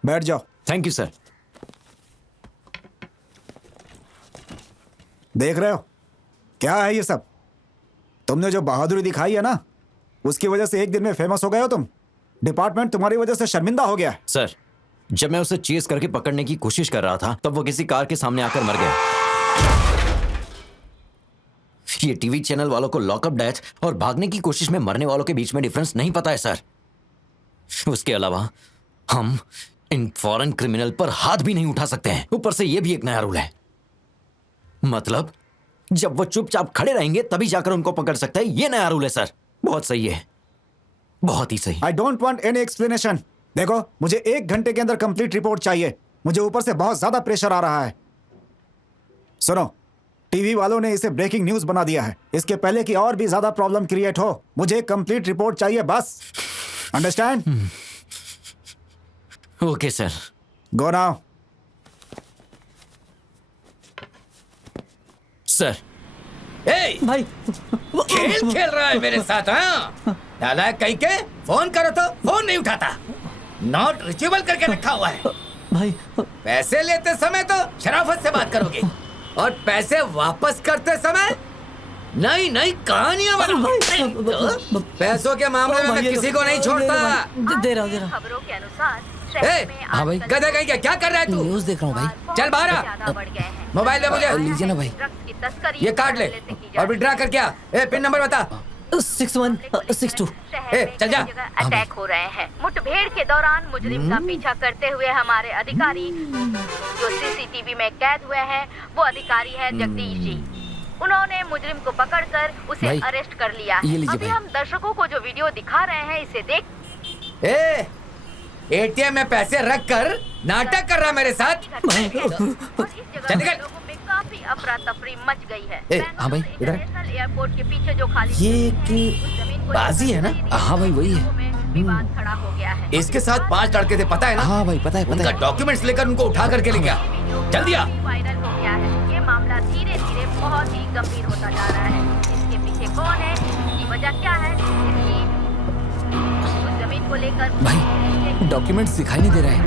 बैठ जाओ। Thank you sir. देख रहे हो क्या है ये सब? तुमने जो बहादुरी दिखाई है ना, उसकी वजह से एक दिन में फेमस हो गए हो तुम। डिपार्टमेंट तुम्हारी वजह से शर्मिंदा हो गया है। सर, जब मैं उसे चेस करके पकड़ने की कोशिश कर रहा था तब वो किसी कार के सामने आकर मर गया। ये टीवी चैनल वालों को लॉकअप डेथ और भागने की कोशिश में मरने वालों के बीच में डिफरेंस नहीं पता है सर। उसके अलावा हम इन फॉरेन क्रिमिनल पर हाथ भी नहीं उठा सकते हैं। ऊपर से ये भी एक नया रूल है, मतलब जब वो चुपचाप खड़े रहेंगे तभी जाकर उनको पकड़ सकते हैं। ये नया रूल है सर। बहुत सही है, बहुत ही सही। I don't want any explanation. देखो, मुझे 1 घंटे के अंदर कंप्लीट रिपोर्ट चाहिए। मुझे ऊपर से बहुत ज्यादा प्रेशर आ रहा है। सुनो, टीवी वालों ने इसे ब्रेकिंग न्यूज बना दिया है। इसके पहले कि और भी ज्यादा प्रॉब्लम क्रिएट हो, मुझे कंप्लीट रिपोर्ट चाहिए बस। Understand? Okay sir. Go now. Sir. ए भाई, खेल खेल रहा है मेरे साथ? हाँ, नालायक कहीं के। फोन करो तो फोन नहीं उठाता, नॉट रिचेबल करके रखा हुआ है। भाई, पैसे लेते समय तो शराफत से बात करोगे और पैसे वापस करते समय नई नई कहानियां बनाओ। पैसों के मामले में मैं किसी को नहीं छोड़ता। दे रहा हूँ। खबरों के अनुसार हाँ भाई, गधे कहीं क्या कर रहा है तू? न्यूज़ देख रहा हूँ भाई। चल बाहर आ, मोबाइल दे मुझे। लीजिए ना भाई। ये काट ले और विड्रा कर क्या? पिन नंबर बता। 6162। चल जा। अटैक हो रहे हैं। मुठभेड़ के दौरान मुजरिम का पीछा करते हुए हमारे अधिकारी जो सीसीटीवी में कैद हुए हैं, वो अधिकारी है जगदीश जी। उन्होंने मुजरिम को पकड़कर उसे अरेस्ट कर लिया है। अभी हम दर्शकों को जो वीडियो दिखा रहे हैं, इसे देख। एटीएम में पैसे रख कर नाटक कर रहा मेरे साथ। चल निकल। काफी अफरा तफरी मच गई है। हाँ भाई, इधर। एयरपोर्ट के पीछे जो खाली ये बाजी है ना? हाँ भाई, वही है। विवाद खड़ा हो गया है। इसके साथ 5 लड़के थे, पता है ना? हाँ भाई, पता है। उनका डॉक्यूमेंट्स लेकर उनको उठा करके ले गया। जल्दी आ। वायरल हो गया है। ये मामला धीरे धीरे बहुत ही गंभीर होता जा रहा है। इसके पीछे कौन है, इसकी वजह क्या है, उस जमीन को लेकर भाई डॉक्यूमेंट्स दिखाई नहीं दे रहे हैं।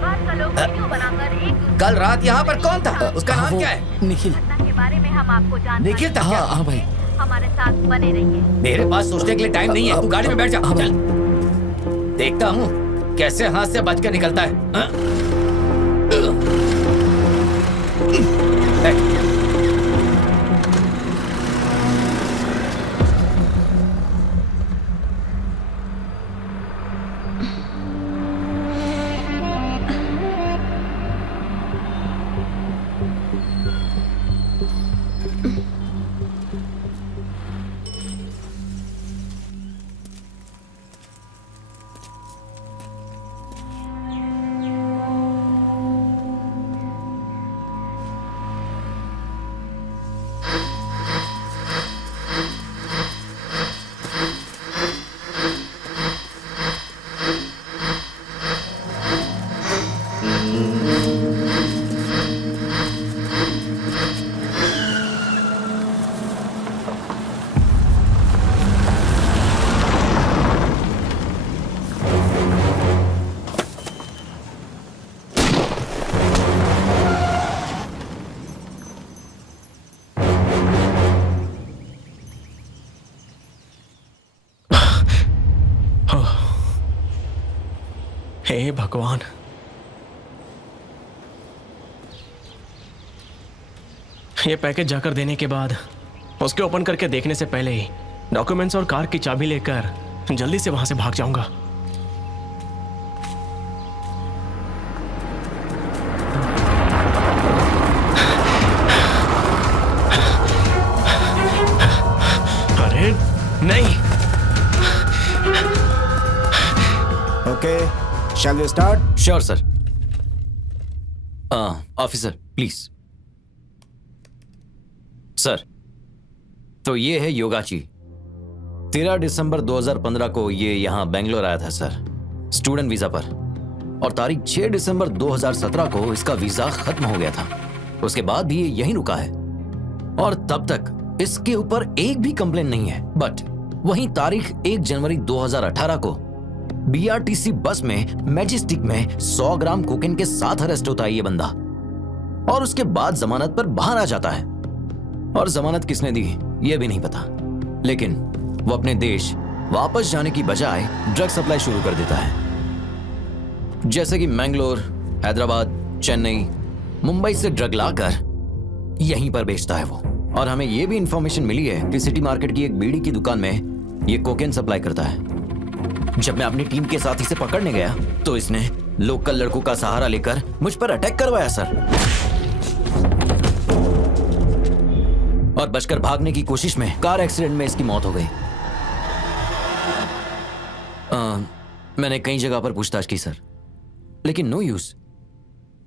बात का लोग वीडियो बनाकर एक कल रात यहाँ पर कौन था? उसका नाम क्या है? निखिल। के बारे में हम आपको जानकारी। निखिल था क्या? हाँ भाई। हमारे साथ बने रहिए। मेरे पास सोचने के लिए टाइम नहीं है। तू गाड़ी में बैठ जा। चल, देखता हूँ कैसे हाथ से बच के निकलता है। हे भगवान, ये पैकेज जाकर देने के बाद उसके ओपन करके देखने से पहले ही डॉक्यूमेंट्स और कार की चाबी लेकर जल्दी से वहां से भाग जाऊंगा। अरे नहीं। Okay, shall we start? Sure sir. Officer please. Sir, तो ये है योगाची। 13 दिसंबर 2015 को ये यहाँ बेंगलोर आया था सर, स्टूडेंट वीजा पर। और तारीख 6 दिसंबर 2017 को इसका वीजा खत्म हो गया था। उसके बाद भी ये यहीं रुका है और तब तक इसके ऊपर एक भी कंप्लेन नहीं है। बट वहीं तारीख 1 जनवरी 2018 को बीआरटीसी बस में मैजेस्टिक में 100 ग्राम कोकेन के साथ अरेस्ट होता है ये बंदा, और उसके बाद जमानत पर बाहर आ जाता है। और जमानत किसने दी ये भी नहीं पता, लेकिन वो अपने देश वापस जाने की बजाय ड्रग सप्लाई शुरू कर देता है। जैसे कि मैंगलोर, हैदराबाद, चेन्नई, मुंबई से ड्रग लाकर यहीं पर बेचता है वो। और हमें ये भी इंफॉर्मेशन मिली है कि सिटी मार्केट की एक बीड़ी की दुकान में ये कोकेन सप्लाई करता है। जब मैं अपनी टीम के साथ इसे पकड़ने गया तो इसने लोकल लड़कों का सहारा लेकर मुझ पर अटैक करवाया सर, और बचकर भागने की कोशिश में कार एक्सीडेंट में इसकी मौत हो गई। मैंने कई जगह पर पूछताछ की सर, लेकिन नो यूज।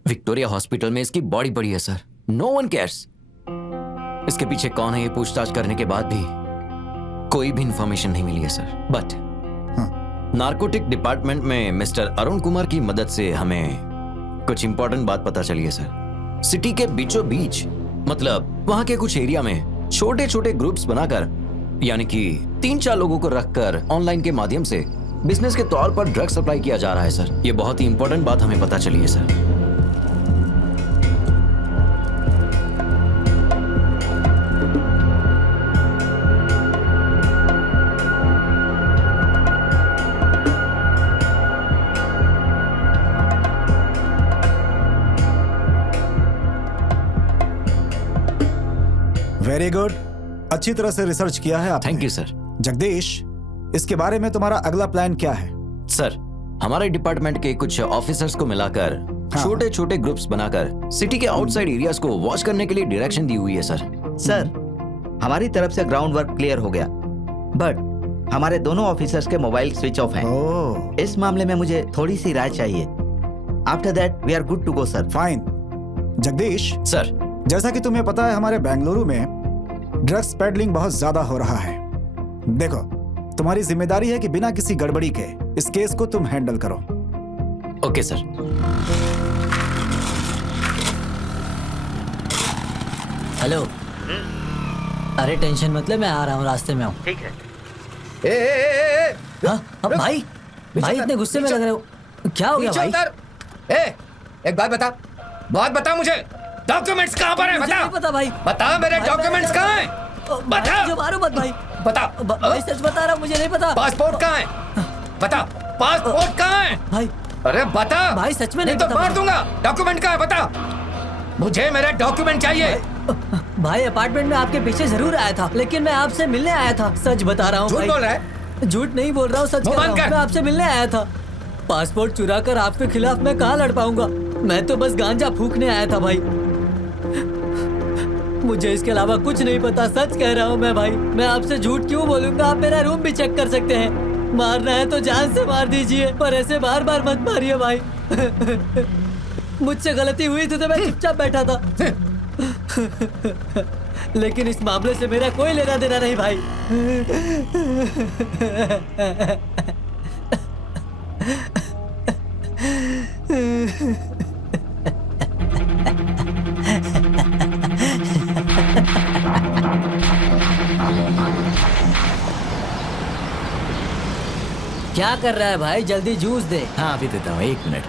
विक्टोरिया हॉस्पिटल में इसकी बॉडी पड़ी है सर, नो वन केयर्स। इसके पीछे कौन है ये पूछताछ करने के बाद भी कोई भी इंफॉर्मेशन नहीं मिली है सर। बट नारकोटिक डिपार्टमेंट में मिस्टर अरुण कुमार की मदद से हमें कुछ इंपॉर्टेंट बात पता चली है सर। सिटी के बीचों बीच, मतलब वहां के कुछ एरिया में छोटे छोटे ग्रुप्स बनाकर, यानी कि 3-4 लोगों को रखकर ऑनलाइन के माध्यम से बिजनेस के तौर पर ड्रग सप्लाई किया जा रहा है सर। ये बहुत ही इंपॉर्टेंट बात हमें पता चली है सर। वेरी गुड, अच्छी तरह से रिसर्च किया है आपने। Thank you sir. जगदीश, इसके बारे में तुम्हारा अगला प्लान क्या है? सर, हमारे डिपार्टमेंट के कुछ ऑफिसर्स को मिलाकर छोटे छोटे ग्रुप्स बनाकर सिटी के आउटसाइड एरियाज को वॉच करने के लिए डायरेक्शन दी हुई है सर। सर, हमारी तरफ से ग्राउंड वर्क क्लियर हो गया, बट हमारे दोनों ऑफिसर्स के मोबाइल स्विच ऑफ हैं। इस मामले में मुझे थोड़ी सी राय चाहिए। After that we are good to go sir. Fine. Jagdish sir, जैसा कि तुम्हें पता है हमारे बेंगलुरु में ड्रग्स पेडलिंग बहुत ज्यादा हो रहा है। देखो, तुम्हारी जिम्मेदारी है कि बिना किसी गड़बड़ी के इस केस को तुम हैंडल करो। Okay sir. हेलो। अरे टेंशन मत ले, मैं आ रहा हूँ, रास्ते में हूँ। ठीक है। हाँ, अब भाई इतने गुस्से में लग रहे हो, क्या हो गया भाई? एक बात बता मुझे, डॉक्यूमेंट्स कहाँ पर है? बता। नहीं पता भाई। बता, मेरे डॉक्यूमेंट्स कहाँ हैं? बता। जो मारो मत भाई। बता। भाई सच बता रहा हूँ, मुझे नहीं पता। पासपोर्ट कहाँ है? बता, पासपोर्ट कहाँ है? भाई अरे बता भाई, सच में नहीं तो पता। मार दूंगा। डॉक्यूमेंट कहाँ है? बता, मुझे मेरे डॉक्यूमेंट चाहिए। भाई अपार्टमेंट में आपके पीछे जरूर आया था, लेकिन मैं आपसे मिलने आया था। सच बता रहा हूँ। झूठ बोल रहा है? झूठ नहीं बोल रहा हूँ, सच कह रहा हूँ। मैं आपसे मिलने आया था। पासपोर्ट चुरा कर आपके खिलाफ मैं कहाँ लड़ पाऊंगा? मैं तो बस गांजा फूकने आया था भाई, मुझे इसके अलावा कुछ नहीं पता। सच कह रहा हूँ मैं भाई। मैं आपसे झूठ क्यों बोलूंगा? आप मेरा रूम भी चेक कर सकते हैं। मारना है तो जान से मार दीजिए, पर ऐसे बार बार मत मारिए भाई। मुझसे गलती हुई थी तो मैं चुपचाप बैठा था, लेकिन इस मामले से मेरा कोई लेना देना नहीं भाई। क्या कर रहा है भाई? जल्दी जूस दे। हाँ अभी देता हूँ, 1 मिनट।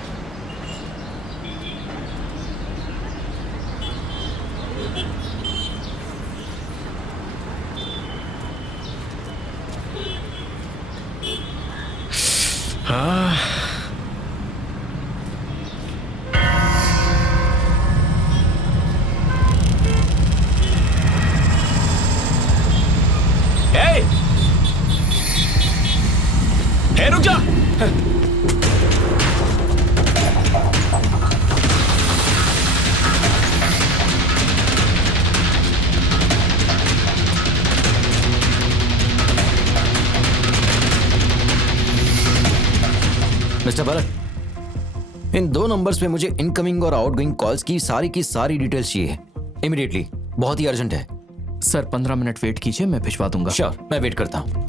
रुक जा। मिस्टर भरत, इन 2 नंबर्स पे मुझे इनकमिंग और आउटगोइंग कॉल्स की सारी डिटेल्स चाहिए इमीडिएटली। बहुत ही अर्जेंट है सर। 15 मिनट वेट कीजिए, मैं भिजवा दूंगा। श्योर, मैं वेट करता हूँ।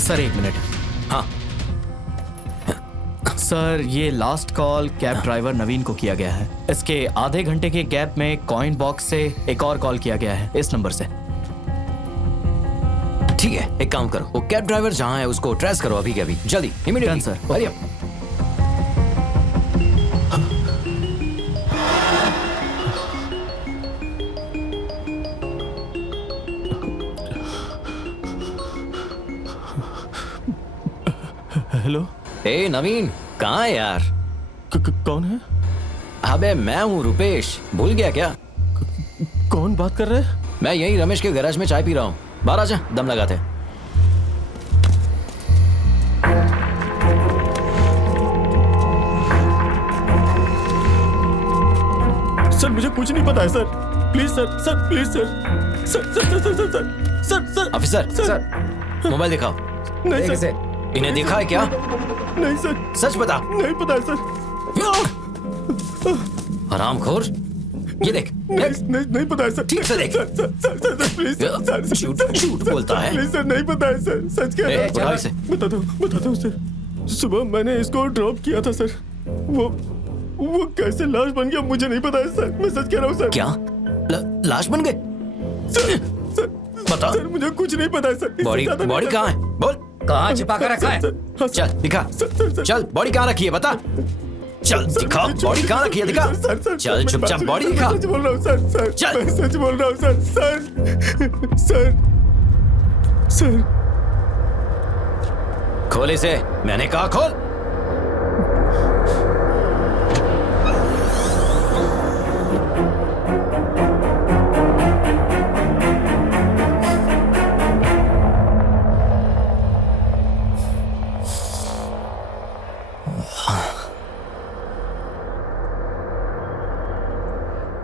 Sir 1 minute. हाँ सर ये लास्ट कॉल कैब ड्राइवर नवीन को किया गया है। इसके आधे घंटे के गैप में कॉइन बॉक्स से एक और कॉल किया गया है इस नंबर से। ठीक है, एक काम करो, वो कैब ड्राइवर जहाँ है उसको ट्रेस करो अभी के अभी, जल्दी, immediately sir. Hurry up. Hello. ए नवीन, कहाँ है यार? कौन है? अबे मैं हूँ रुपेश, भूल गया क्या? कौन बात कर रहे हैं? मैं यही रमेश के गैराज में चाय पी रहा हूँ, बाहर आजा, दम लगाते हैं। सर मुझे कुछ नहीं पता है sir, please sir, sir please sir, sir sir sir sir sir sir sir officer sir mobile दिखाओ। नहीं सर, इन्हें देखा है क्या? नहीं सर, सच बता। नहीं पता है सर। हरामखोर, ये देख। नहीं पता है सर। ठीक से देख। सर प्लीज सर, झूठ बोलता है। प्लीज सर, नहीं पता है सर, सच कह रहा हूं। उठा इसे। बताता हूँ सर। सुबह मैंने इसको ड्रॉप किया था सर, वो कैसे लाश बन गया मुझे नहीं पता है सर, मैं सच कह रहा हूँ सर। क्या लाश बन गए? सर बता। सर मुझे कुछ नहीं पता है सर। बॉडी कहाँ है? बोल। कहाँ छिपा कर रखा है? चल दिखा, चल बॉडी कहाँ रखी है बता। चल दिखा, बॉडी कहाँ रखी है दिखा। चल चुपचाप बॉडी दिखा। सच बोल रहा हूँ सर, चल। मैं सच बोल रहा हूँ सर। खोल इसे, मैंने कहा खोल।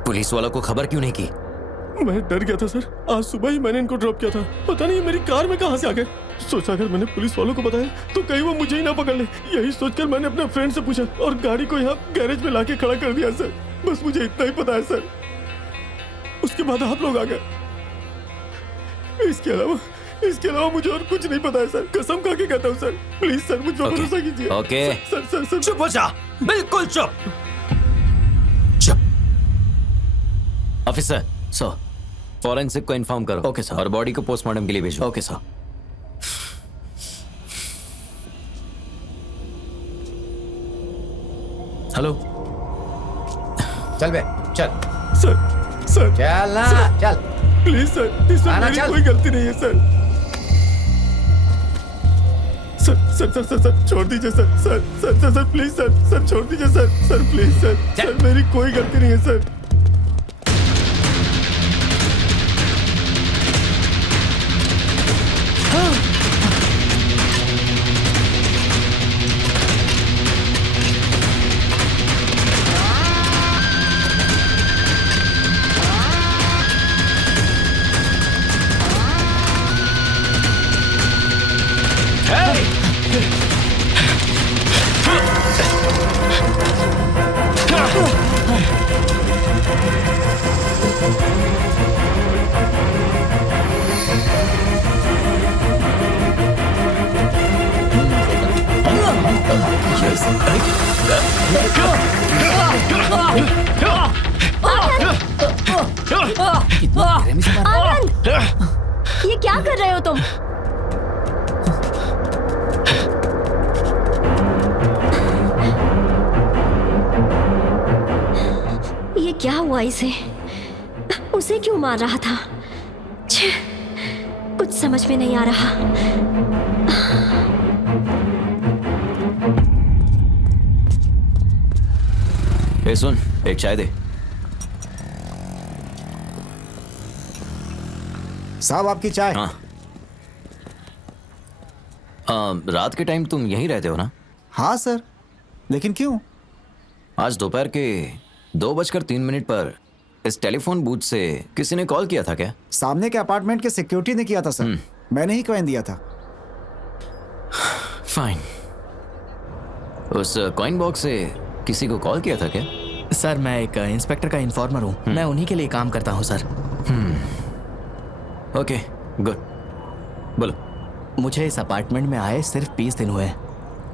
पुलिस वालों को खबर क्यों नहीं की? मैं डर गया था सर, आज सुबह ही मैंने इनको ड्रॉप किया था, पता नहीं मेरी कार में कहां से आ गए। सोचा अगर मैंने पुलिस वालों को बताया तो कहीं वो मुझे ही ना पकड़ ले, यही सोचकर मैंने अपने फ्रेंड से पूछा और गाड़ी को यहाँ गैरेज में लाके खड़ा कर दिया सर। बस मुझे इतना ही पता है सर, उसके बाद आप लोग आ गए। इसके अलावा मुझे और कुछ नहीं पता है सर, कसम खा के कहता हूँ सर, प्लीज सर मुझ पर भरोसा कीजिए। ओके सर चुप हो जा, बिल्कुल चुप। ऑफिसर सर, फॉरेंसिक को इन्फॉर्म करो। Okay sir. और बॉडी को पोस्टमार्टम के लिए भेजो। Okay sir. हेलो, चल बे चल। सर चल ना, चल प्लीज सर, इसमें मेरी कोई गलती नहीं है सर। सर छोड़ दीजिए सर प्लीज सर छोड़ दीजिए सर प्लीज सर मेरी कोई गलती नहीं है सर। आनंद, ये क्या कर रहे हो तुम? ये क्या हुआ इसे? उसे क्यों मार रहा था? छे, कुछ समझ में नहीं आ रहा। ए सुन, एक चाय दे। साहब आपकी चाय। हाँ। रात के टाइम तुम यहीं रहते हो ना? हाँ सर, लेकिन क्यों? आज दोपहर के 2:03 पर इस टेलीफोन बूथ से किसी ने कॉल किया था क्या? सामने के अपार्टमेंट के सिक्योरिटी ने किया था सर, मैंने ही कॉइन दिया था। फाइन। उस कॉइन बॉक्स से किसी को कॉल किया था क्या? सर मैं एक इंस्पेक्टर का इन्फॉर्मर हूँ, मैं उन्हीं के लिए काम करता हूँ सर। ओके गुड, बोलो। मुझे इस अपार्टमेंट में आए सिर्फ 20 दिन हुए,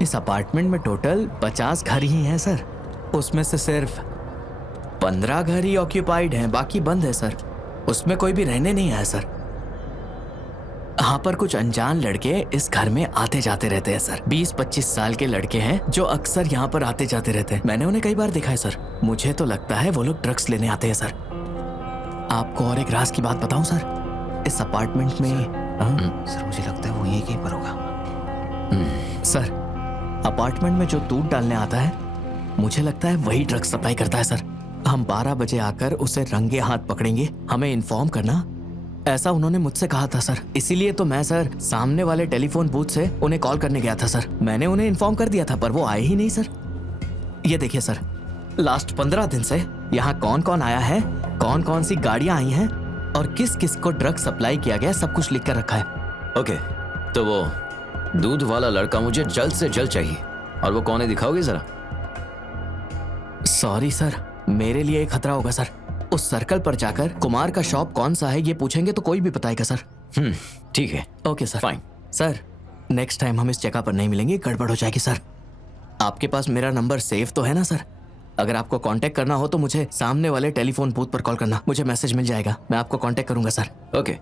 इस अपार्टमेंट में टोटल 50 घर ही हैं सर। उसमें से सिर्फ 15 घर ही ऑक्यूपाइड हैं, बाकी बंद है सर। उसमें कोई भी रहने नहीं आया सर। यहाँ पर कुछ अनजान लड़के इस घर में आते जाते रहते हैं सर। 20-25 साल के लड़के हैं जो अक्सर यहाँ पर आते जाते रहते हैं। मैंने उन्हें कई बार देखा है सर। मुझे तो लगता है वो लोग ड्रग्स लेने आते हैं सर। आपको और एक राज की बात बताऊं सर, इस अपार्टमेंट में सर मुझे लगता है वो यहीं कहीं पर होगा। सर अपार्टमेंट में जो दूध डालने आता है, मुझे लगता है वही ड्रग्स सप्लाई करता है सर। हम 12 बजे आकर उसे रंगे हाथ पकड़ेंगे, हमें इन्फॉर्म करना, ऐसा उन्होंने मुझसे कहा था सर। इसीलिए तो मैं सर सामने वाले टेलीफोन बूथ से उन्हें कॉल करने गया था सर। मैंने उन्हें इन्फॉर्म कर दिया था पर वो आए ही नहीं सर। ये देखिए सर, लास्ट 15 दिन से यहाँ कौन कौन आया है, कौन कौन सी गाड़ियां आई हैं और किस किस को ड्रग सप्लाई किया गया, सब कुछ लिख कर रखा है। ओके, तो वो दूध वाला लड़का मुझे जल्द से जल्द चाहिए। और वो कौन है, दिखाओगे जरा? सॉरी सर, मेरे लिए खतरा होगा सर। उस सर्कल पर जाकर कुमार का शॉप कौन सा है ये पूछेंगे तो कोई भी बताएगा सर। ठीक है। Okay sir, fine. Sir next time हम इस जगह पर नहीं मिलेंगे, गड़बड़ हो जाएगी सर। आपके पास मेरा नंबर सेव तो है ना सर? अगर आपको कांटेक्ट करना हो तो मुझे सामने वाले टेलीफोन बूथ पर कॉल करना, मुझे मैसेज मिल जाएगा, मैं आपको कांटेक्ट करूंगा सर। ओके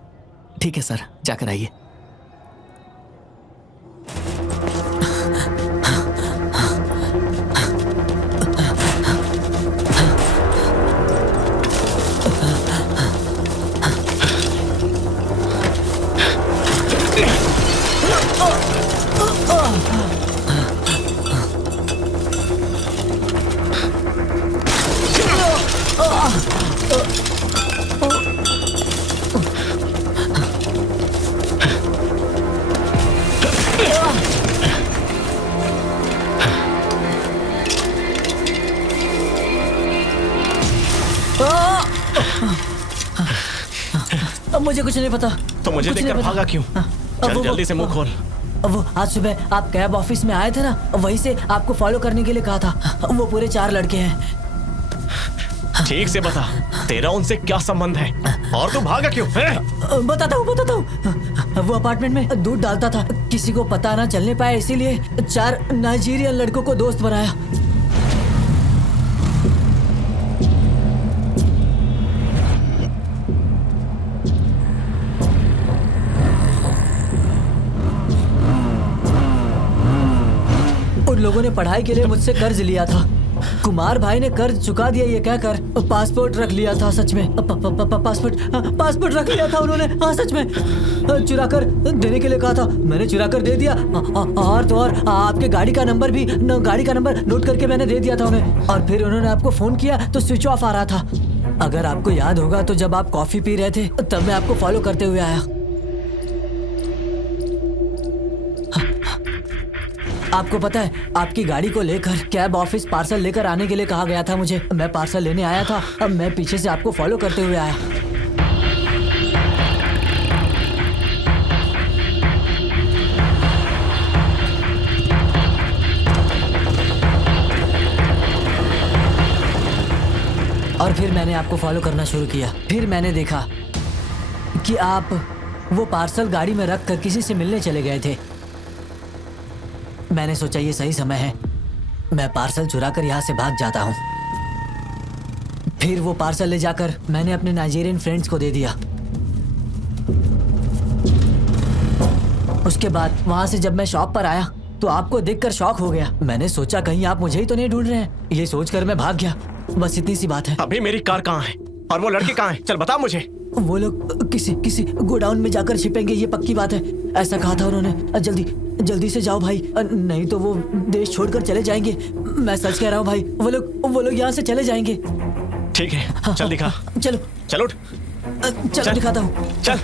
ठीक है सर, जाकर आइए। अब मुझे कुछ नहीं पता। तो मुझे देखकर भागा क्यों? चल जल्दी से मुंह खोल। वो आज सुबह आप कैब ऑफिस में आए थे ना, वहीं से आपको फॉलो करने के लिए कहा था। वो पूरे 4 लड़के हैं। ठीक से बता, तेरा उनसे क्या संबंध है और तू भागा क्यों है? बताता हूँ। वो अपार्टमेंट में दूध डालता था, किसी को पता ना चलने पाए इसीलिए 4 नाइजीरियन लड़कों को दोस्त बनाया। उन लोगों ने पढ़ाई के लिए मुझसे कर्ज लिया था। कुमार भाई ने कर्ज चुका दिया ये कहकर पासपोर्ट रख लिया था। सच में पासपोर्ट रख लिया था उन्होंने। हाँ सच में, चुरा कर देने के लिए कहा था, मैंने चुरा कर दे दिया। और तो और आपके गाड़ी का नंबर नोट करके मैंने दे दिया था उन्हें। और फिर उन्होंने आपको फोन किया तो स्विच ऑफ आ रहा था। अगर आपको याद होगा तो जब आप कॉफी पी रहे थे तब मैं आपको फॉलो करते हुए आया। आपको पता है, आपकी गाड़ी को लेकर कैब ऑफिस पार्सल लेकर आने के लिए कहा गया था मुझे। मैं पार्सल लेने आया था, अब मैं पीछे से आपको फॉलो करते हुए आया। और फिर मैंने आपको फॉलो करना शुरू किया। फिर मैंने देखा कि आप वो पार्सल गाड़ी में रख कर किसी से मिलने चले गए थे। मैंने सोचा ये सही समय है, मैं पार्सल चुरा कर यहाँ से भाग जाता हूँ। फिर वो पार्सल ले जाकर मैंने अपने नाइजीरियन फ्रेंड्स को दे दिया। उसके बाद वहाँ से जब मैं शॉप पर आया तो आपको देखकर शॉक हो गया। मैंने सोचा कहीं आप मुझे ही तो नहीं ढूंढ रहे हैं, ये सोचकर मैं भाग गया। बस इतनी सी बात है। अभी मेरी कार कहाँ है और वो लड़के कहाँ हैं? चल बता मुझे। वो लोग किसी गोडाउन में जाकर छिपेंगे, ये पक्की बात है, ऐसा कहा था उन्होंने। जल्दी से जाओ भाई, नहीं तो वो देश छोड़कर चले जाएंगे। मैं सच कह रहा हूँ भाई, वो लोग यहाँ से चले जाएंगे। ठीक है, चल दिखा। चलो चल दिखाता हूँ। चल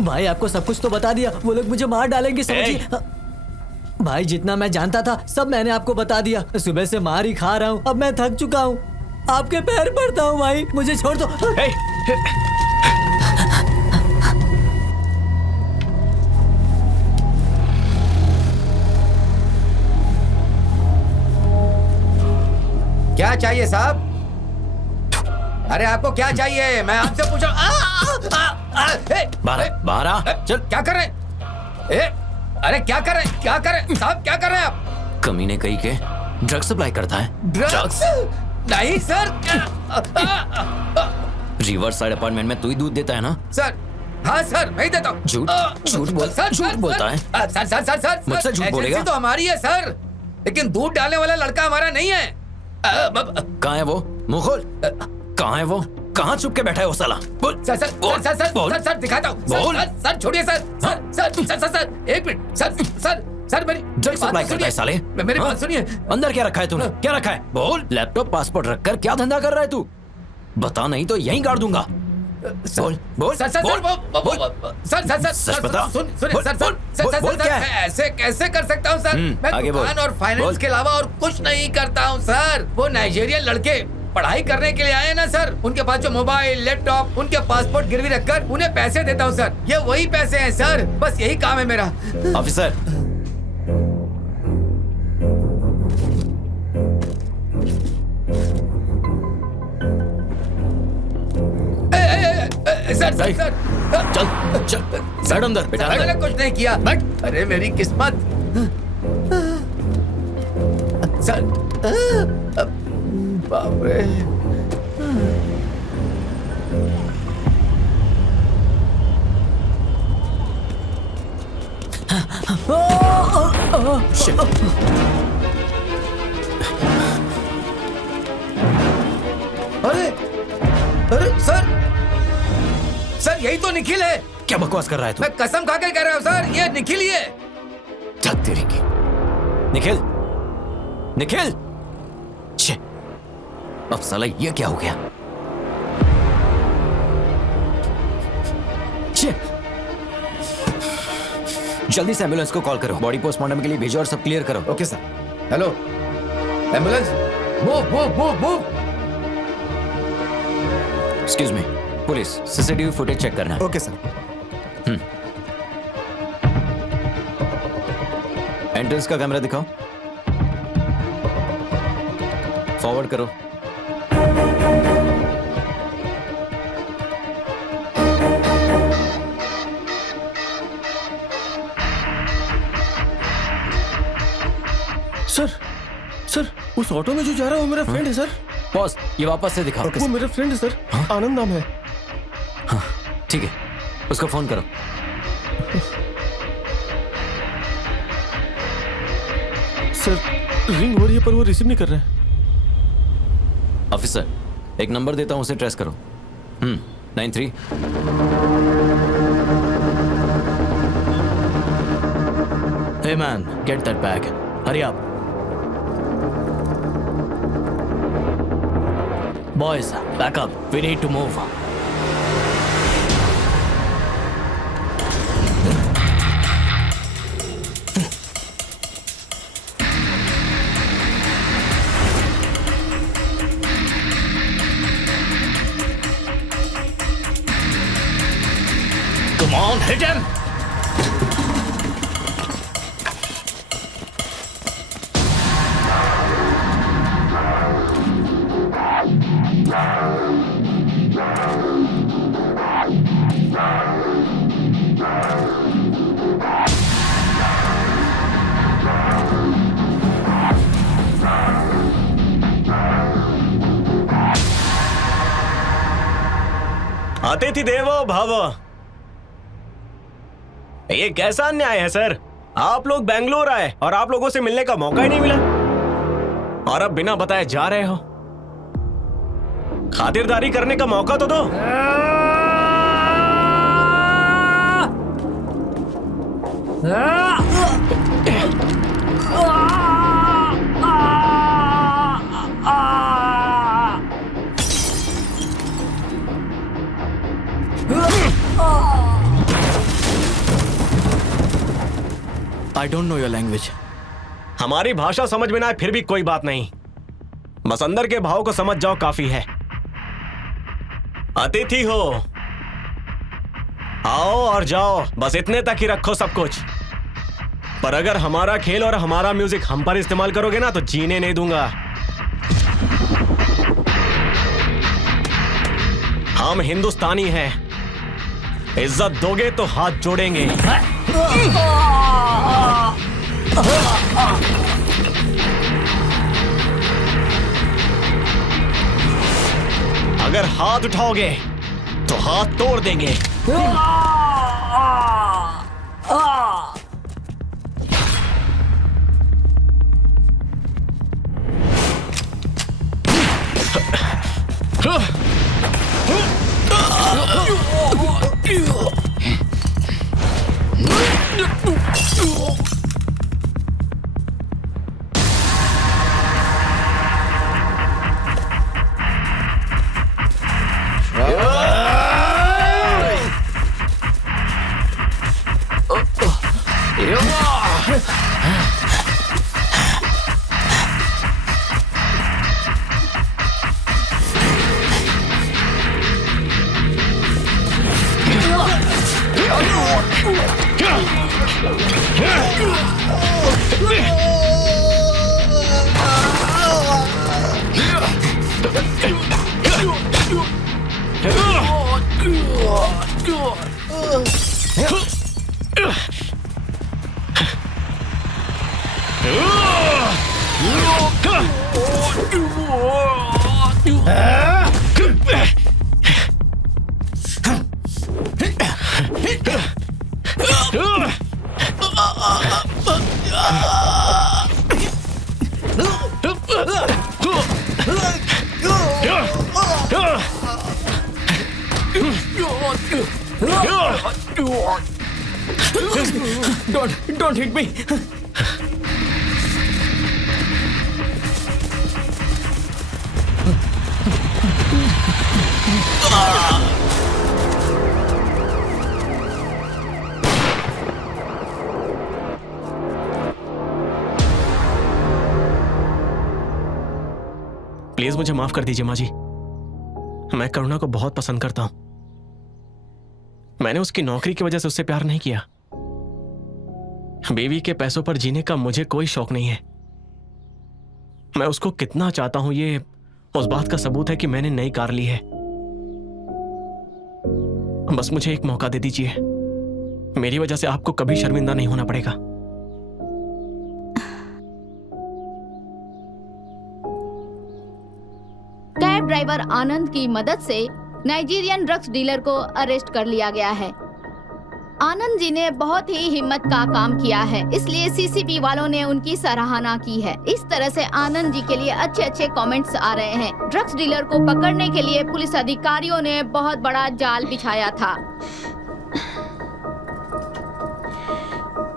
भाई, आपको सब कुछ तो बता दिया, वो लोग मुझे मार डालेंगे समझिए। भाई जितना मैं जानता था सब मैंने आपको बता दिया। सुबह से मार ही खा रहा हूँ, अब मैं थक चुका हूँ। आपके पैर पड़ता हूँ भाई, मुझे छोड़ दो। क्या चाहिए साहब? अरे आपको क्या चाहिए, मैं आपसे पूछा। बारह चल, क्या कर रहे हैं? अरे क्या कर रहे हैं साहब, क्या कर रहे हैं आप? कमीने कहीं के ड्रग सप्लाई करता है। ड्रग्स? नहीं सर। रिवर्स साइड अपार्टमेंट में तू ही दूध देता है ना? सर हाँ सर मैं ही देता हूँ। झूठ बोलता है। सर मुझसे झूठ बोलेगा? एजेंसी तो हमारी है सर, लेकिन दूध डालने वाला लड़का हमारा नहीं है। कहाँ है वो? मुंह खोल। कहाँ है वो? कहाँ छुप के बैठा है वो साला? बोल। सर दिखाता हूँ। सर छोड़िए सर। एक मिनट सर मेरी ड्रग सप्लाई करता है साले। मेरी बात सुनिए। अंदर क्या रखा है तूने? क्या रखा है? बोल। लैपटॉप पासपोर्ट रखकर क्या धंधा कर रहा है तू? बता नहीं तो यहीं गाड़ दूंगा। बोल सर ऐसे कैसे कर सकता हूँ सर? मैं दुकान और फाइनेंस के अलावा और कुछ नहीं करता हूँ सर। वो नाइजीरियन लड़के पढ़ाई करने के लिए आए ना सर, उनके पास जो मोबाइल लैपटॉप उनके पासपोर्ट गिरवी रखकर उन्हें पैसे देता हूँ सर। ये वही पैसे हैं सर, बस यही काम है मेरा। ऑफिसर सर चल बैठ अंदर बेटा। मैंने कुछ नहीं किया। बैठ। अरे मेरी किस्मत सर। बाप रे। अरे सर यही तो निखिल है। क्या बकवास कर रहा है तू? मैं कसम खा के कह रहा हूँ सर, ये निखिल ही है। थक तेरी की। निखिल छे, अब साला ये क्या हो गया? छे, जल्दी से एम्बुलेंस को कॉल करो, बॉडी पोस्टमार्टम के लिए भेजो और सब क्लियर करो। Okay sir. Hello ambulance, move. Excuse me, police CCTV footage check करना है। Okay sir. एंट्रेंस का कैमरा दिखाओ, फॉरवर्ड करो। सर उस ऑटो में जो जा रहा है वो मेरा फ्रेंड है सर। बॉस ये वापस से दिखाओ। वो मेरा फ्रेंड है सर। आनंद नाम है। हाँ ठीक है, उसको फोन करो। सर रिंग हो रही है पर वो रिसीव नहीं कर रहे हैं। ऑफिसर एक नंबर देता हूं, उसे ट्रेस करो। 93। Hey man, get that bag. Hurry up. Boys, back up. We need to move. Come on, hit him! अतिथि देवो भव। ये कैसा अन्याय है सर? आप लोग बेंगलोर आए और आप लोगों से मिलने का मौका ही नहीं मिला, और अब बिना बताए जा रहे हो। खातिरदारी करने का मौका तो दो। I don't know your language. हमारी भाषा समझ में ना आए फिर भी कोई बात नहीं, बस अंदर के भाव को समझ जाओ काफी है। अतिथि हो, आओ और जाओ, बस इतने तक ही रखो सब कुछ। पर अगर हमारा खेल और हमारा म्यूजिक हम पर इस्तेमाल करोगे ना तो जीने नहीं दूंगा। हम हिंदुस्तानी हैं, इज्जत दोगे तो हाथ जोड़ेंगे। अगर हाथ उठाओगे तो हाथ तोड़ देंगे। Don't hit me. प्लीज मुझे माफ कर दीजिए माँ जी। मैं करुणा को बहुत पसंद करता हूं। मैंने उसकी नौकरी की वजह से उससे प्यार नहीं किया। बीवी के पैसों पर जीने का मुझे कोई शौक नहीं है। मैं उसको कितना चाहता हूं ये उस बात का सबूत है कि मैंने नई कार ली है। बस मुझे एक मौका दे दीजिए। मेरी वजह से आपको कभी शर्मिंदा नहीं होना पड़ेगा। कैब ड्राइवर आनंद की मदद से नाइजीरियन ड्रग्स डीलर को अरेस्ट कर लिया गया है। आनंद जी ने बहुत ही हिम्मत का काम किया है, इसलिए सीसीपी वालों ने उनकी सराहना की है। इस तरह से आनंद जी के लिए अच्छे अच्छे कमेंट्स आ रहे हैं। ड्रग्स डीलर को पकड़ने के लिए पुलिस अधिकारियों ने बहुत बड़ा जाल बिछाया था।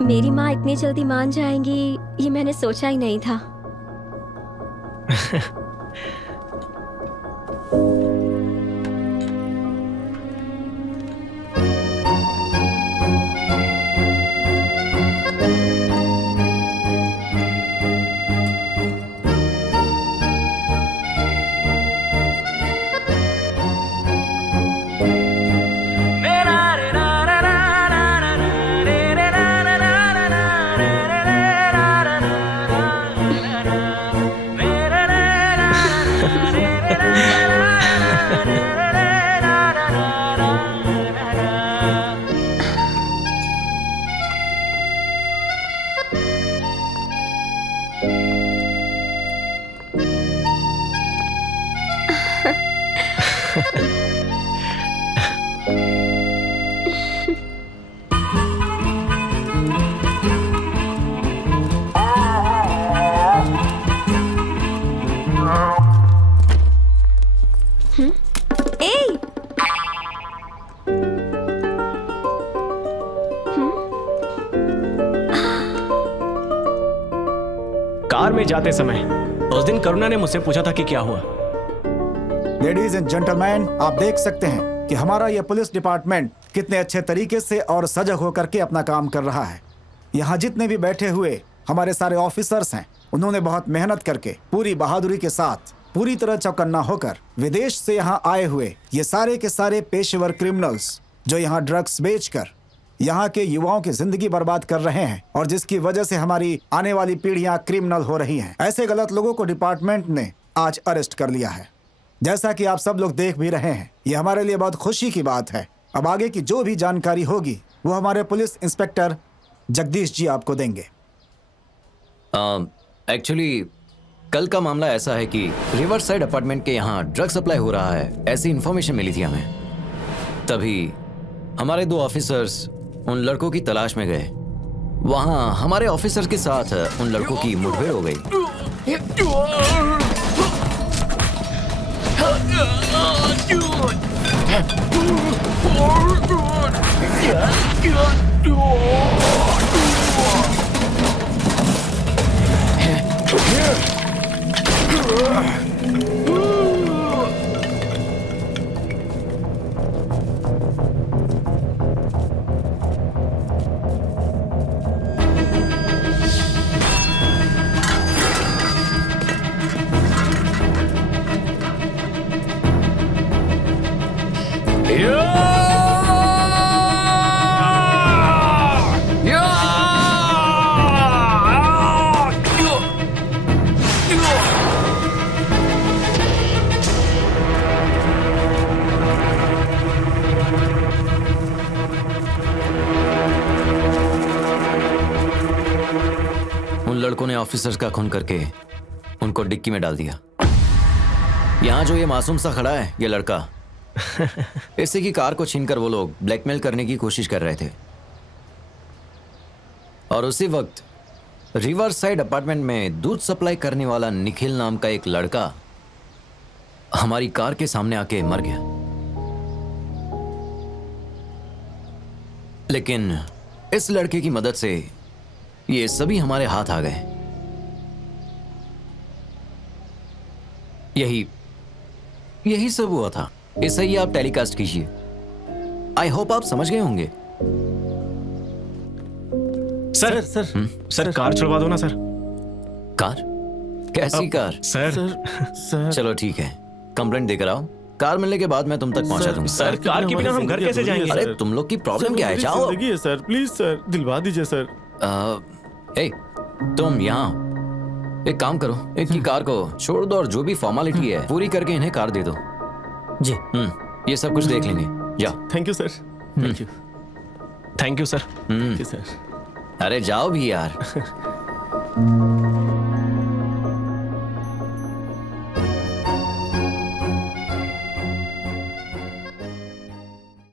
मेरी माँ इतनी जल्दी मान जाएंगी ये मैंने सोचा ही नहीं था। कार में जाते समय उस दिन करुणा ने मुझसे पूछा था कि क्या हुआ। लेडीज एंड जेंटलमैन, आप देख सकते हैं कि हमारा यह पुलिस डिपार्टमेंट कितने अच्छे तरीके से और सजग होकर के अपना काम कर रहा है। यहाँ जितने भी बैठे हुए हमारे सारे ऑफिसर्स हैं, उन्होंने बहुत मेहनत करके पूरी बहादुरी के साथ पूरी तरह चौकन्ना होकर विदेश से यहाँ आए हुए ये सारे के सारे पेशेवर क्रिमिनल्स जो यहाँ ड्रग्स बेचकर यहाँ के युवाओं की जिंदगी बर्बाद कर रहे हैं और जिसकी वजह से हमारी आने वाली पीढ़ियां क्रिमिनल हो रही हैं, ऐसे गलत लोगों को डिपार्टमेंट ने आज अरेस्ट कर लिया है। जैसा कि आप सब लोग देख भी रहे हैं, ये हमारे लिए बहुत खुशी की बात है। अब आगे की जो भी जानकारी होगी वो हमारे पुलिस इंस्पेक्टर जगदीश जी आपको देंगे। एक्चुअली कल का मामला ऐसा है कि रिवर साइड अपार्टमेंट के यहाँ ड्रग सप्लाई हो रहा है, ऐसी इन्फॉर्मेशन मिली थी हमें। तभी हमारे 2 ऑफिसर्स उन लड़कों की तलाश में गए। वहाँ हमारे ऑफिसर्स के साथ उन लड़कों की मुठभेड़ हो गई। लड़कों ने ऑफिसर्स का खून करके उनको डिक्की में डाल दिया। यहाँ जो ये मासूम सा खड़ा है, ये लड़का, इसी की कार को छीनकर वो लोग ब्लैकमेल करने की कोशिश कर रहे थे। और उसी वक्त रिवर साइड अपार्टमेंट में दूध सप्लाई करने वाला निखिल नाम का एक लड़का हमारी कार के सामने आके मर गया। लेकिन इस लड़के की मदद से ये सभी हमारे हाथ आ गए। यही सब हुआ था। इसे ही आप टेलीकास्ट कीजिए। आई होप आप समझ गए होंगे। सर कार छुड़वा दो ना सर। कार? कैसी कार? सर चलो ठीक है, कंप्लेंट देकर आओ। कार मिलने के बाद मैं तुम तक पहुंचा दूंगा। सर कार के बिना हम घर कैसे जाएंगे? अरे तुम लोग की प्रॉब्लम क्या है? जाओ। है सर, प्लीज सर, दिलवा दीजिए सर। तुम यहाँ एक काम करो, एक की कार को छोड़ दो और जो भी फॉर्मेलिटी है पूरी करके इन्हें कार दे दो। जी। ये सब कुछ देख लेंगे। जाओ। Thank you sir. Thank you sir. अरे जाओ भी यार।